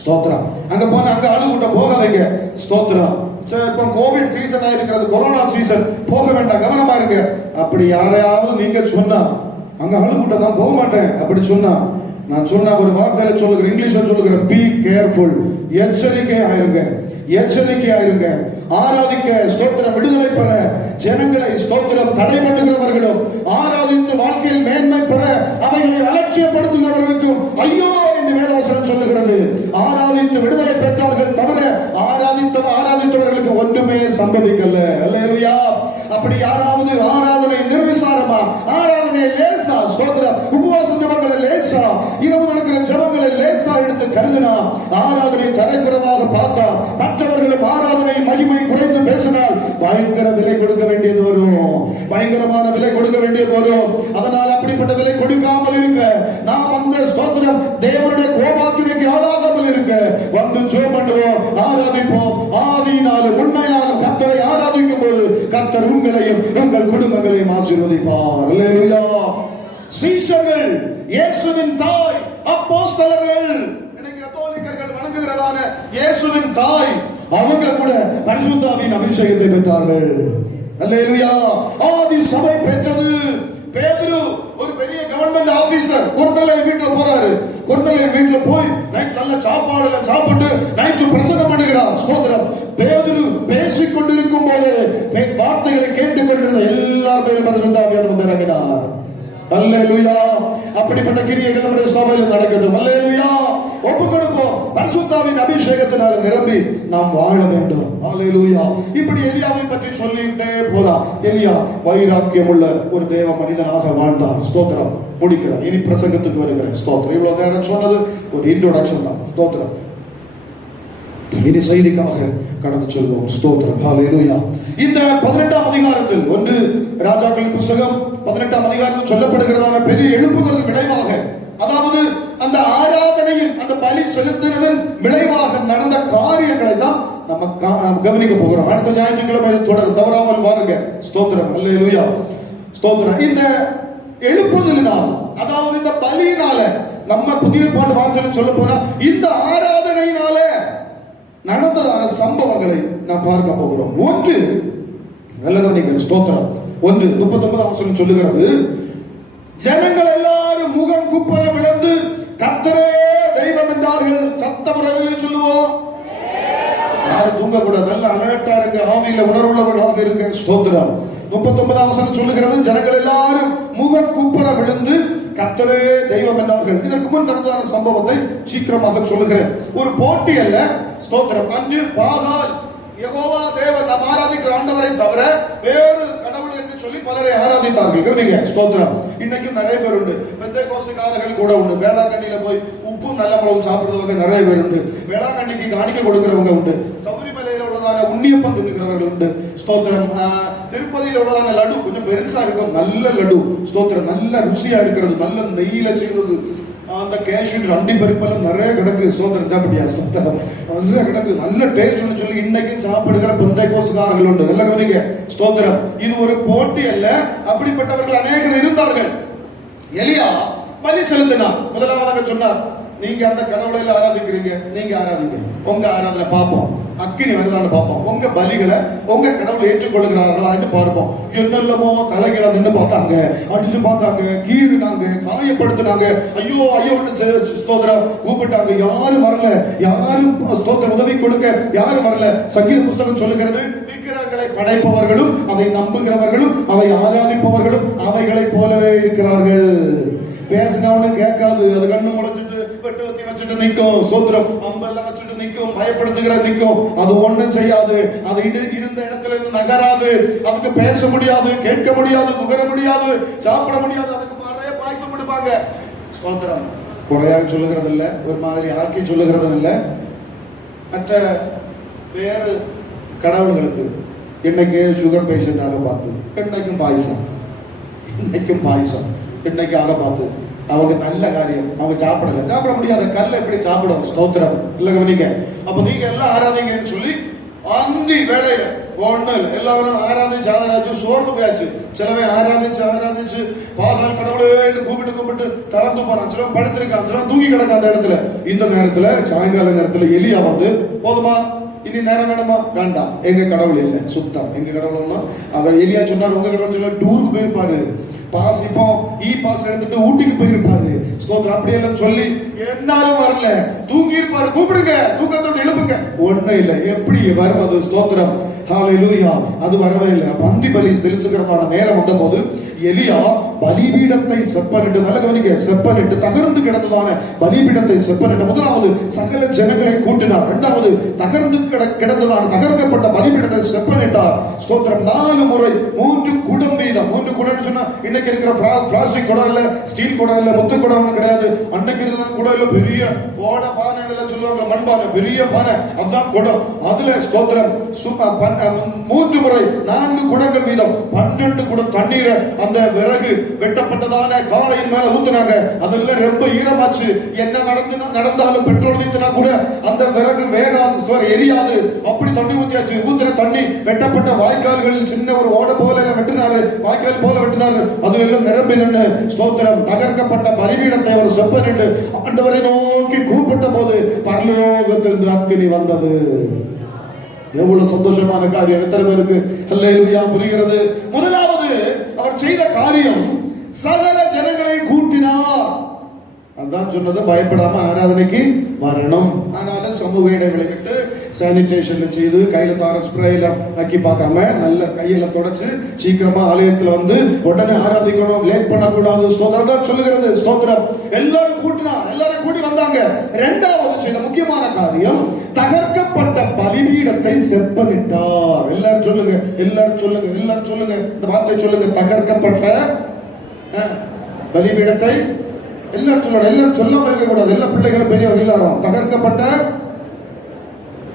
ஸ்தோத்திரம். அங்க போன அங்க ஆளுகிட்ட போகாதீங்க. ஸ்தோத்திரம். இப்ப கோவிட் சீசன் இருக்கிறது, கொரோனா சீசன், போக வேண்டாம், கவனமா இருங்க. அப்படி யாரையாவது நீங்க சொன்னா, அங்க ஆளுகிட்ட நான் போக மாட்டேன் அப்படி சொன்னா, நான் சொன்ன ஒரு வார்த்தையில சொல்லுகிறேன், இங்கிலீஷ்ல சொல்லுகிறேன், பி கேர்ஃபுல். எச்சரிக்கையாயிருங்க. ஆராதிக்க ஸ்தோத்திரம் விடுதலை பெற ஜனங்களை ஸ்தோத்திரம் தடை பண்ணுகிறவர்களும், ஆராதித்து வாழ்க்கையில் மேன்மை பெற அவைகளை அலட்சியப்படுத்துகிறவர்களுக்கும் ஐயோ என்று வேதவசனம் சொல்லுகிறது. ஆராதித்து விடுதலை பெற்றார்கள் தவிர ஆராதித்தவர்களுக்கு ஒன்றுமே சம்பவிக்கல. அல்லேலூயா. அப்படி யாராவது ஆராதனை நிர்விசாரமா, ஆராதனை லேசா, ஸ்தோத்திரம், உபவாச ஜெபங்களை லேசா, இரவு நடக்கிற ஜெபங்களை லேசா எடுத்து கருதினா, ஆராதனை தரைக்குறவாக பார்த்தா, மற்றவர்களும் ஆராதனை மகிமை குறைந்து பேசினால் பயங்கர விலை கொடுக்க வேண்டியது வரும். பயங்கரமான விலை கொடுக்க வேண்டியது வரும். அதனால் அப்படிப்பட்ட விலை கொடுக்காமல் இருக்க, நாம் அந்த ஸ்தோத்திரம் தேவனுடைய கோபாக்கினைக்கு ஆளாகாமல் இருக்க வந்து ஜெபம் பண்ணுவோம், ஆராதிப்போம். ஆவியினாலும் உண்மையினாலும் கர்த்தரை ஆராதிக்கும் போது கர்த்தர் உங்களையும் உங்கள் குடும்பங்களையும் ஆசீர்வதிப்பார். அல்லேலூயா. சீஷர்கள், இயேசுவின் தாய், அப்போஸ்தலர்கள், இன்னைக்கு கத்தோலிக்கர்கள் வணங்குகிறதான இயேசுவின் தாய், அவங்க கூட பரிசுத்த ஆவியின் அபிஷேகத்தை பெற்றார்கள். அல்லேலூயா. ஆதி சபை பெற்றது. பேதுரு ஒரு பெரிய கவர்மெண்ட் ஆபீசர், கொர்நேலிய வீட்டுல போறாரு. கொர்நேலிய வீட்டுல போய் நைட் நல்ல சாப்பாடுல சாப்பிட்டு நைட்டு பிரசங்கம் பண்ணுகிறார். ஸ்தோத்திரம். பேதுரு பேசிக் கொண்டிருக்கும் போது வார்த்தைகளை கேட்டுக் கொண்டிருந்த எல்லார் பேரும் பரிசுத்த ஆவியானவர் வந்து இறங்கினார். அல்லேலூயா. அப்படிப்பட்ட கிரியைகள் நம்முடைய சபையில் நடக்கட்டும். அல்லேலூயா. ஒப்புக் கொடுப்போம். பரிசுத்த ஆவியின் அபிஷேகம் அபிஷேகத்தினால நிரம்பி நாம் வாழ வேண்டும். ஹல்லேலூயா. இப்படி எலியாவை பற்றி சொல்லிட்டே போறார். எலியா வைராக்கியம் உள்ள ஒரு தேவ மனிதனாக வாழ்ந்தார். ஸ்தோத்திரம். முடிக்கிறார். இனி பிரசங்கத்துக்கு வருகிறேன். ஸ்தோத்திரம். இவ்வளவு நேரம் சொன்னது ஒரு இன்ட்ரோடக்ஷன் தான். ஸ்தோத்திரம். இனி செய்திக்காக கடந்து செல்வோம். ஸ்தோத்திரம். ஹல்லேலூயா. இந்த 18ஆம் அதிகாரத்தில் 1 ராஜாக்களின் புத்தகம் 18ஆம் அதிகாரத்தில் சொல்லப்படுகிறதான பெரிய எழுப்புதலின் விளைவாக, அதாவது அந்த ஆராதனையில் அந்த பலி செலுத்தினதன் விளைவாக நடந்த காரியங்களை தான் நம்ம கவனிக்க போகிறோம். அடுத்த ஞாயிற்றுக்கிழமை தொடர் தவறாமல் பாருங்க. ஸ்தோத்திரம். ஹல்லேலூயா. ஸ்தோத்திரம். இந்த எழுப்புதலினால், அதாவது இந்த பலியினால, நம்ம புதிய பாட்டு வார்த்தையில் சொல்ல போனா இந்த ஆராதனையினால நடந்ததான சம்பவங்களை நாம் பார்க்க போகிறோம். ஒன்று, நல்ல ஸ்தோத்திரம். 1:39 சொல்லுகிறது, ஜனங்கள் எல்லாரும் முகம் குப்புற விழுந்து கர்த்தரே தெய்வம் என்றார்கள். சத்தமுறையில் சொல்லுவோம். யாரும் தூங்க கூட நல்ல அலர்ட்டா இருங்க, ஆவியில உணர்வுள்ளவர்களாக இருங்க. ஸ்தோத்திரம். 39 சொல்லுகிறது, ஜனங்கள் எல்லாரும் முகம் குப்புற விழுந்து கர்த்தரே தெய்வம் என்றார்கள். இதற்கு முன் நடந்ததான சம்பவத்தை சீக்கிரமாக சொல்லுகிறேன். ஒரு போட்டி அல்ல. ஸ்தோத்திரம். அன்று பாகால் யெகோவா தேவன், நாம் ஆராதிக்கிற ஆண்டவரை தவிர வேறு கடவுள் என்று சொல்லி பலரை ஆராதித்தார்கள். கவனிங்க. ஸ்தோத்திரம். இன்னைக்கும் நிறைய பேர் உண்டு. பெந்தேகோஸ்தேக்காரர்கள் கூட உண்டு. வேளாங்கண்ணியில போய் உப்பும் நல்ல மிளகும் சாப்பிடுறவங்க நிறைய பேர் உண்டு. வேளாங்கண்ணிக்கு காணிக்க கொடுக்கிறவங்க உண்டு. சபரிமலையில உள்ளதான உண்ணியப்பம் தின்னுகிறவர்கள் உண்டு. ஸ்தோத்திரம். திருப்பதியில உள்ளதான லட்டு கொஞ்சம் பெருசா இருக்கும், நல்ல லட்டு. ஸ்தோத்திரம். நல்ல ருசியா இருக்கிறது, நல்ல நெய்யில செய்வது. அந்த கேஷ்யூ அண்டி பருப்பெல்லாம் நிறைய கிடக்கு. ஸ்தோத்திரம். அப்படியா? ஸ்தோத்திரம். நிறைய கிடக்கு, நல்ல டேஸ்ட் சொல்லி இன்னைக்கு சாப்பிடுகிற பெந்தேகோஸ்தேக்காரர்கள் உண்டு. நல்ல கவனிங்க. ஸ்தோத்திரம். இது ஒரு போட்டி அல்ல. அப்படிப்பட்டவர்கள் அநேகர் இருந்தார்கள். எலியா பலி செலுத்தினார். முதலாவதாக சொன்னார், நீங்க அந்த கடவுளை ஆராதிக்கிறீங்க, நீங்க ஆராதிங்க, உங்க ஆராதனை பார்ப்போம், அக்கினி வருதான்னு பார்ப்போம், உங்க பலிகளை உங்க கடவுள் ஏற்றுக்கொள்கிறார்களா என்று பார்ப்போம். என்னெல்லாமோ தலைகளை நின்று பார்த்தாங்க, அடிச்சு பார்த்தாங்க, கீறினாங்க, காயப்படுத்தினாங்க, ஐயோ ஐயோ ஸ்தோத்திரம் கூப்பிட்டாங்க. யாரும் வரல, யாரும் ஸ்தோத்திரம் உதவி கொடுக்க யாரும் வரல. சங்கீத புத்தகம் சொல்லுகிறது, விக்கிரகங்களை படைப்பவர்களும் அதை நம்புகிறவர்களும் அதை ஆராதிப்பவர்களும் அவைகளை போலவே இருக்கிறார்கள். பேசினவனும் கேட்காது, அது கண்ணு முளைச்சிட்டு வெட்டு வத்தி வச்சுட்டு நிற்கும். சோத்திரம். அம்பெல்லாம் வச்சுட்டு நிற்கும், பயப்படுத்துகிற நிற்கும். அது ஒண்ணும் செய்யாது. அது இருந்த இடத்துல இருந்து நகராது. அதுக்கு பேச முடியாது, கேட்க முடியாது, நுகர முடியாது, சாப்பிட முடியாது. அதுக்கு நிறைய பாய்ச்சம் கொடுப்பாங்க. சோத்திரம். குறையாக சொல்லுகிறது இல்ல, ஒரு மாதிரி ஆக்கி சொல்லுகிறது இல்ல. மற்ற வேறு கடவுள்களுக்கு இன்னைக்கு சுகர் பேஷண்டாக பார்த்து இன்னைக்கும் பாயசம், இன்னைக்கும் பாயசம் இன்னைக்காக பார்த்து அவங்க நல்ல காரியம் அவங்க சாப்பிட முடியாத கல்ல எப்படி சாப்பிடும். ஸ்தோத்திரம். இல்ல கவனிக்க. அப்ப நீங்க எல்லாம் ஆராதிங்கன்னு சொல்லி அந்தி வேலையில ஒண்ணு எல்லாரும் ஆராதிச்சு சோர்ந்து போயாச்சு. சிலவன் ஆராதிச்சு பாகால் கடவுளே கூப்பிட்டு தளர்ந்து போறான். சிலவன் படுத்திருக்கான், சிலவன் தூங்கி கிடக்கான் அந்த இடத்துல. இந்த நேரத்துல சாயங்கால நேரத்துல எலியா வந்து, போதுமா இனி நேரம் வேணுமா? வேண்டாம், எங்க கடவுள் இல்லை, சுத்தம். எங்க கடவுள்னா அவர் எலியா சொன்னார், உங்க கடவுள் சொல்ல டூருக்கு போயிருப்பாரு, பாஸ் இப்போ பாஸ் எடுத்துட்டு ஊட்டிக்கு போயிருப்பாரு. ஸ்தோத்திரம். அப்படி எல்லாம் சொல்லி என்னாலும் வரல, தூங்கி இருப்பாரு, கூப்பிடுங்க, தூக்கத்தோடு எழுப்புங்க. ஒண்ணும் இல்லை. எப்படி வரும் அது? ஸ்தோத்திரம். ஹல்லேலூயா. அது வரவே இல்லை. பந்தி பலி செலுத்துகிறதான நேரம் வந்த போது எலியா பலிபீடத்தை செப்பனிட்டு, நல்ல கவனிக்க, செப்பனிட்டு தகர்ந்து கிடந்ததான பலிபீடத்தை செப்பனிட்டு முதலாவது சகல ஜனங்களை கூட்டினார். இரண்டாவது தகர்ந்து கிடந்ததான தகர்க்கப்பட்ட பலிபீடத்தை செப்பனிட்டார். ஸ்தோத்திரம். 4 முறை 3 குடம் வீதம். 3 குடம் சொன்னா இன்னைக்கு இருக்கிற பிளாஸ்டிக் குடம் இல்ல, ஸ்டீல் குடம் இல்ல, முத்து குடம் கிடையாது. அன்னைக்கு இருந்த குடம் இல்ல, பெரிய ஓட பானை எல்லாம் சொல்லுவாங்க, மண்பானை, பெரிய பானை, அதுதான் குடம். அதுல ஸ்தோத்திரம் 3 முறை 4 குடங்கள் வீதம் 12 குடம் தண்ணீரை அந்த விறகு வெட்டப்பட்டதான காலையின் மேல ஊத்துனாங்க. அதெல்லாம் ரொம்ப ஈரமாச்சு. என்ன நடந்தாலும் பெட்ரோல் ஊத்தினா கூட அந்த விறகு வேகாது, எரியாது. அப்படி தண்ணி ஊத்தியாச்சு. ஊத்துற தண்ணி வெட்டப்பட்ட வாய்க்கால்களில் சின்ன ஒரு ஓட போல வெட்டினாரு, வாய்க்கால் போல வெட்டினாரு. அதுல எல்லாம் நிரம்பி நின்று ஸ்தோத்திரம் தகர்க்கப்பட்ட பலிபீடத்தை அவர் செப்பனிட்டு ஆண்டவரை நோக்கி கூப்பிட்ட போது பரலோகத்திலிருந்து அக்கினி வந்தது. எவ்வளவு சந்தோஷமான காரியம்! எத்தனை பேருக்கு ஹல்லேலூயா புரிகிறது? முதலாவது அவர் செய்த காரியம் சகல ஜனங்களை கூட்டினார். அதான் சொன்னது, பயப்படாம ஆராதனைக்கு வரணும். ஆனால சமூக இடைவெளி விட்டு சானிடேஷன்ல செய்து கையில தார ஸ்ப்ரேல நக்கி பார்க்காம நல்ல கையில தொடச்சு சீக்கிரமா ஆலயத்துல வந்து உடனே ஆராதிக்கணும், லேட் பண்ணக்கூடாது. ஸ்தோத்திரம் தான் சொல்லுகிறது. ஸ்தோத்திரம். எல்லாரும் கூட்டினா, எல்லாரும் கூட்டி வந்தாங்க. இரண்டாவது செய்த முக்கியமான காரியம், தகர்க்கப்பட்ட பலிபீடத்தை செப்பனிட்டார். எல்லாரும் சொல்லுங்க, எல்லாரும் சொல்லுங்க, எல்லாரும் சொல்லுங்க, இந்த வார்த்தை சொல்லுங்க. தகர்க்கப்பட்ட பலிபீடத்தை எல்லாரும் சொல்லணும். எல்லாரும் சொல்லாம இருக்க கூடாது. எல்லா பிள்ளைகளும் பெரியவர் எல்லாரும். தகர்க்கப்பட்ட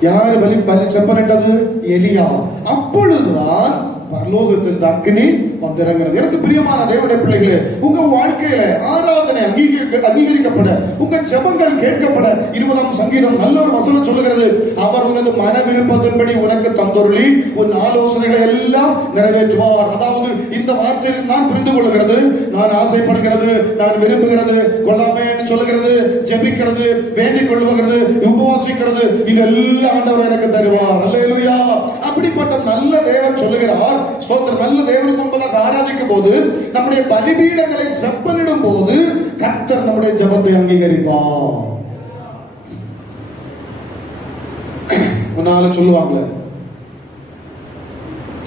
யாரு பலி செப்பனிட்டது? எலியா. அப்பொழுதுதான் பரலோகத்தின் அக்கினி வந்திறங்குறது. எனக்கு பிரியமான தேவனுடைய பிள்ளைகளே, உங்க வாழ்க்கையில ஆராதனை அங்கீகரிக்கப்பட, உங்க ஜெபங்கள் கேட்கப்பட 20ஆம் சங்கீதம் நல்ல ஒரு வசனம் சொல்லுகிறது. அவர் உனது மன விருப்பத்தின்படி உனக்கு தந்தொருளி உன் ஆலோசனைகளை எல்லாம் நிறைவேற்றுவார். அதாவது இந்த வார்த்தையில் நான் புரிந்து கொள்கிறது, நான் ஆசைப்படுகிறது, நான் விரும்புகிறது, கொள்ளாமேன்னு சொல்லுகிறது, ஜெபிக்கிறது, வேண்டிக் கொள்ளுகிறது, உபவாசிக்கிறது, இதெல்லாம் ஆண்டவர் எனக்கு தருவார். அல்லேலூயா. அப்படிப்பட்ட நல்ல தேவன் சொல்லுகிறார். ஸ்தோத்திரம். நல்ல தேவனுக்கு முன்பதாக ஆராதிக்கும் போது, நம்முடைய பலிபீடங்களை செப்பனிடும் போது கர்த்தர் நம்முடைய ஜெபத்தை அங்கீகரிப்பார். முன்னால சொல்லுவாங்களே,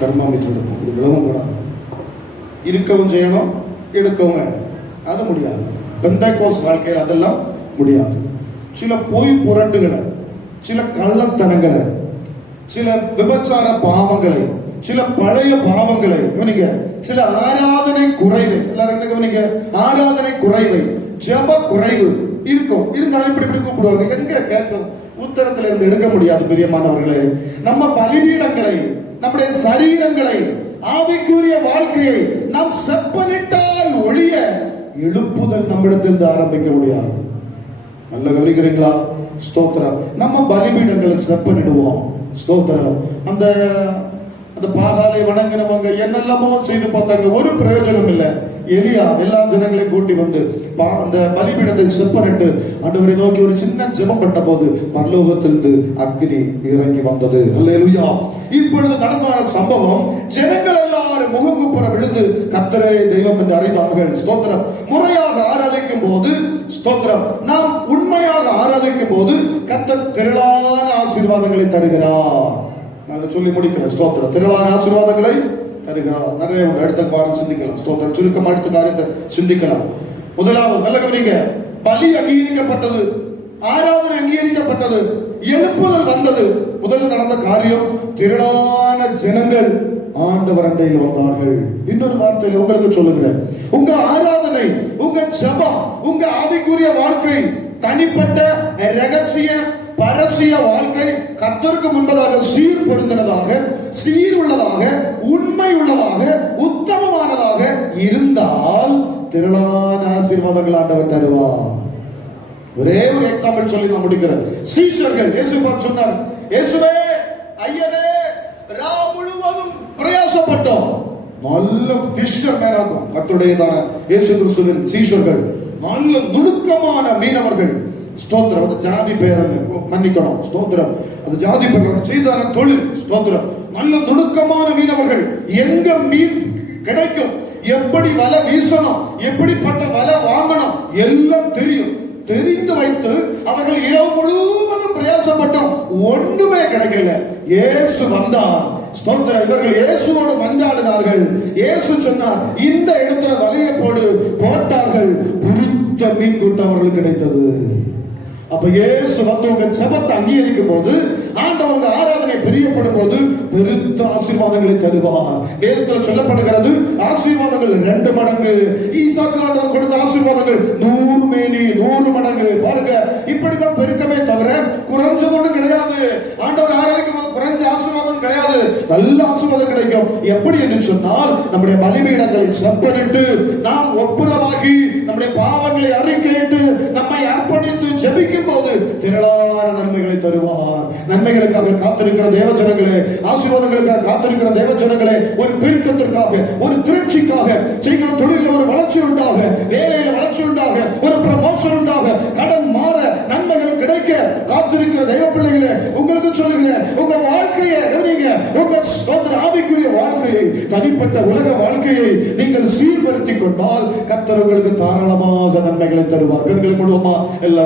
தெர்மாமீட்டர் இருக்கும், இது விடவும் கூடாது, இருக்கவும் செய்யணும், எடுக்கவும் வேணும். அது முடியாது. பெந்தேகோஸ்து வாழ்க்கையில் அதெல்லாம் முடியாது. சில பொய் புரட்டுகளை, சில கள்ளத்தனங்களை, சில விபச்சார பாவங்களை, சில பழைய பாவங்களை கவனிங்க, சில ஆராதனை குறைவு, எல்லாரும் கவனிங்க, ஆராதனை குறைவு, ஜெப குறைவு இருக்கும். இருந்தாலும் இப்படி கூப்பிடுவாங்க, எங்க கேட்கும், உத்தரத்துல இருந்து எடுக்க முடியாது. பிரியமானவர்களே, நம்ம பலிபீடங்களை, நம்முடைய சரீரங்களை, ஆவிக்குரிய வாழ்க்கையை நாம் செப்பனிட்டால் ஒழிய எழுப்புதல் நம்மிடத்திலிருந்து ஆரம்பிக்க முடியாது. நல்ல கவனிக்கிறீங்களா? ஸ்தோத்திரம். நம்ம பலிபீடங்களை செப்பனிடுவோம். ஸ்தோத்திரம். அந்த பாகாலை வணங்கினவங்க என்னெல்லாமோ செய்து பார்த்தாங்க, ஒரு பிரயோஜனம் இல்லை. எலியா எல்லா ஜனங்களையும் கூட்டி வந்து அந்த பலிபீடத்தை செப்பனிட்டு ஆண்டவரை நோக்கி ஒரு சின்ன ஜெபம் பண்ண போது பரலோகத்திலிருந்து அக்கினி இறங்கி வந்தது. அல்லேலூயா. இப்பொழுது நடந்த சம்பவம், ஜனங்கள் எல்லாரும் முகங்குப்புற விழுந்து கர்த்தரே தெய்வம் என்று அறிந்தார்கள். ஸ்தோத்திரம். முறையாக ஆராதிக்கும் போது, ஸ்தோத்திரம், நாம் உண்மையாக ஆராதிக்கும் போது கர்த்தர் திரளான ஆசீர்வாதங்களை தருகிறார். அதை சொல்லி முடிக்கிறேன். ஸ்தோத்திரம். திரளான ஆசீர்வாதங்களை தருகிறார். நிறைய அடுத்த வாரம் சிந்திக்கலாம். ஸ்தோத்திரம். சுருக்கம் அடுத்த காரியத்தை சிந்திக்கலாம். முதலாவது நல்ல கவனிங்க, பலி அங்கீகரிக்கப்பட்டது, ஆராதனை அங்கீகரிக்கப்பட்டது, எழுப்புதல் வந்தது. முதலில் நடந்த காரியம், திரளான ஜனங்கள் ஆண்டவர் அண்டையில் வந்தார்கள். இன்னொரு வார்த்தையில் உங்களுக்கு சொல்லுகிறேன், உங்க ஆராதனை, உங்க ஜெபம், உங்க ஆவிக்குரிய வாழ்க்கை, தனிப்பட்ட ரகசிய பரசிய வாழ்க்கை கர்த்தருக்கு முன்பதாக சீர் பொருந்தினதாக, சீர் உள்ளதாக, உண்மை உள்ளதாக, உத்தமமானதாக இருந்தால் திரளான ஆசீர்வாதங்கள் ஆண்டவர் தருவார். ஒரே ஒரு எக்ஸாம்பிள் சொல்லி நான் முடிக்கிறேன். சீஷர்கள் இயேசு பார்த்து சொன்னார், இயேசுவே, ஐயரே, ரா முழுவதும் பிரயாசப்பட்டோம். நல்ல ஃபிஷர் மேனாகும் கர்த்தருடையதான இயேசு கிறிஸ்துவின் சீஷர்கள், நல்ல நுணுக்கமான மீனவர்கள். ஸ்தோத்திரம். அந்த ஜாதி பேரங்க மன்னிக்கணும். ஸ்தோத்திரம். அந்த ஜாதி பேரங்க செய்தான தொழில். ஸ்தோத்திரம். நல்ல நுணுக்கமான மீனவர்கள். எங்க மீன் கிடைக்கும், எப்படி வலை வீசணும், எப்படிப்பட்ட வலை வாங்கணும் எல்லாம் தெரியும். தெரிந்து வைத்து அவர்கள் இரவு முழுவதும் பிரயாசப்பட்டோம், ஒண்ணுமே கிடைக்கல. இயேசு வந்தார். ஸ்தோத்திரம். இவர்கள் இயேசுவோடு மன்றாடினார்கள். இயேசு சொன்னார், இந்த இடத்துல வலையை போடு. போட்டார்கள். புரித்த மீன் கூட்டம் அவர்களுக்கு கிடைத்தது. அப்ப இயேசு வந்து உங்க ஜெபத்தை அங்கீகரிக்கும் போது, ஆண்டவங்க ஆராதனை பிரியப்படும் போது பெருத்த ஆசீர்வாதங்களை தருவார். வேதத்தில் சொல்லப்படுகிறது, ஆசீர்வாதங்கள் 2 மடங்கு. ஈசாக்கு ஆண்டவர் கொடுத்த ஆசீர்வாதங்கள் 100 மேனி, 100 மடங்கு. பாருங்க, இப்படிதான் பெருக்கமே தவிர குறைஞ்ச ஒன்றும் கிடையாது. ஆண்டவர் ஆராதிக்கும் போது குறைஞ்ச ஆசீர்வாதம் கிடையாது, நல்ல ஆசீர்வாதம் கிடைக்கும். எப்படி என்று சொன்னால், நம்முடைய பலிபீடங்களை செப்பனிட்டு நாம் ஒப்புரவாகி நம்முடைய பாவங்களை அறிக்கையிட்டு நம்மை அர்ப்பணித்து ஜெபிக்கும் போது திரளான நன்மைகளை தருவார். நன்மைகளுக்காக காத்திருக்கிற தேவஜனங்களே, ஆசீர்வாதங்களுக்காக காத்திருக்கிற தேவஜனங்களே, ஒரு பெருக்கத்திற்காக, ஒரு திரட்சிக்காக, செய்கிற தொழிலில் ஒரு வளர்ச்சி உண்டாக, வேலையில் வளர்ச்சி உண்டாக, ஒரு ப்ரமோஷன் உண்டாக, கடன் மாற, நன்மைகள் கிடைக்க காத்திருக்கிற தெய்வ பிள்ளைகளே, உங்களுக்கு சொல்லுகிறேன், உங்க வாழ்க்கையை கவனிங்க. உங்க சோதர ஆவிக்குரிய வாழ்க்கையை, தனிப்பட்ட உலக வாழ்க்கையை நீங்கள் சீர்படுத்திக் கொண்டால் கர்த்தர் உங்களுக்கு தாராளமாக நன்மைகளை தருவார். பெண்களை கொடுவோமா? எல்லாம்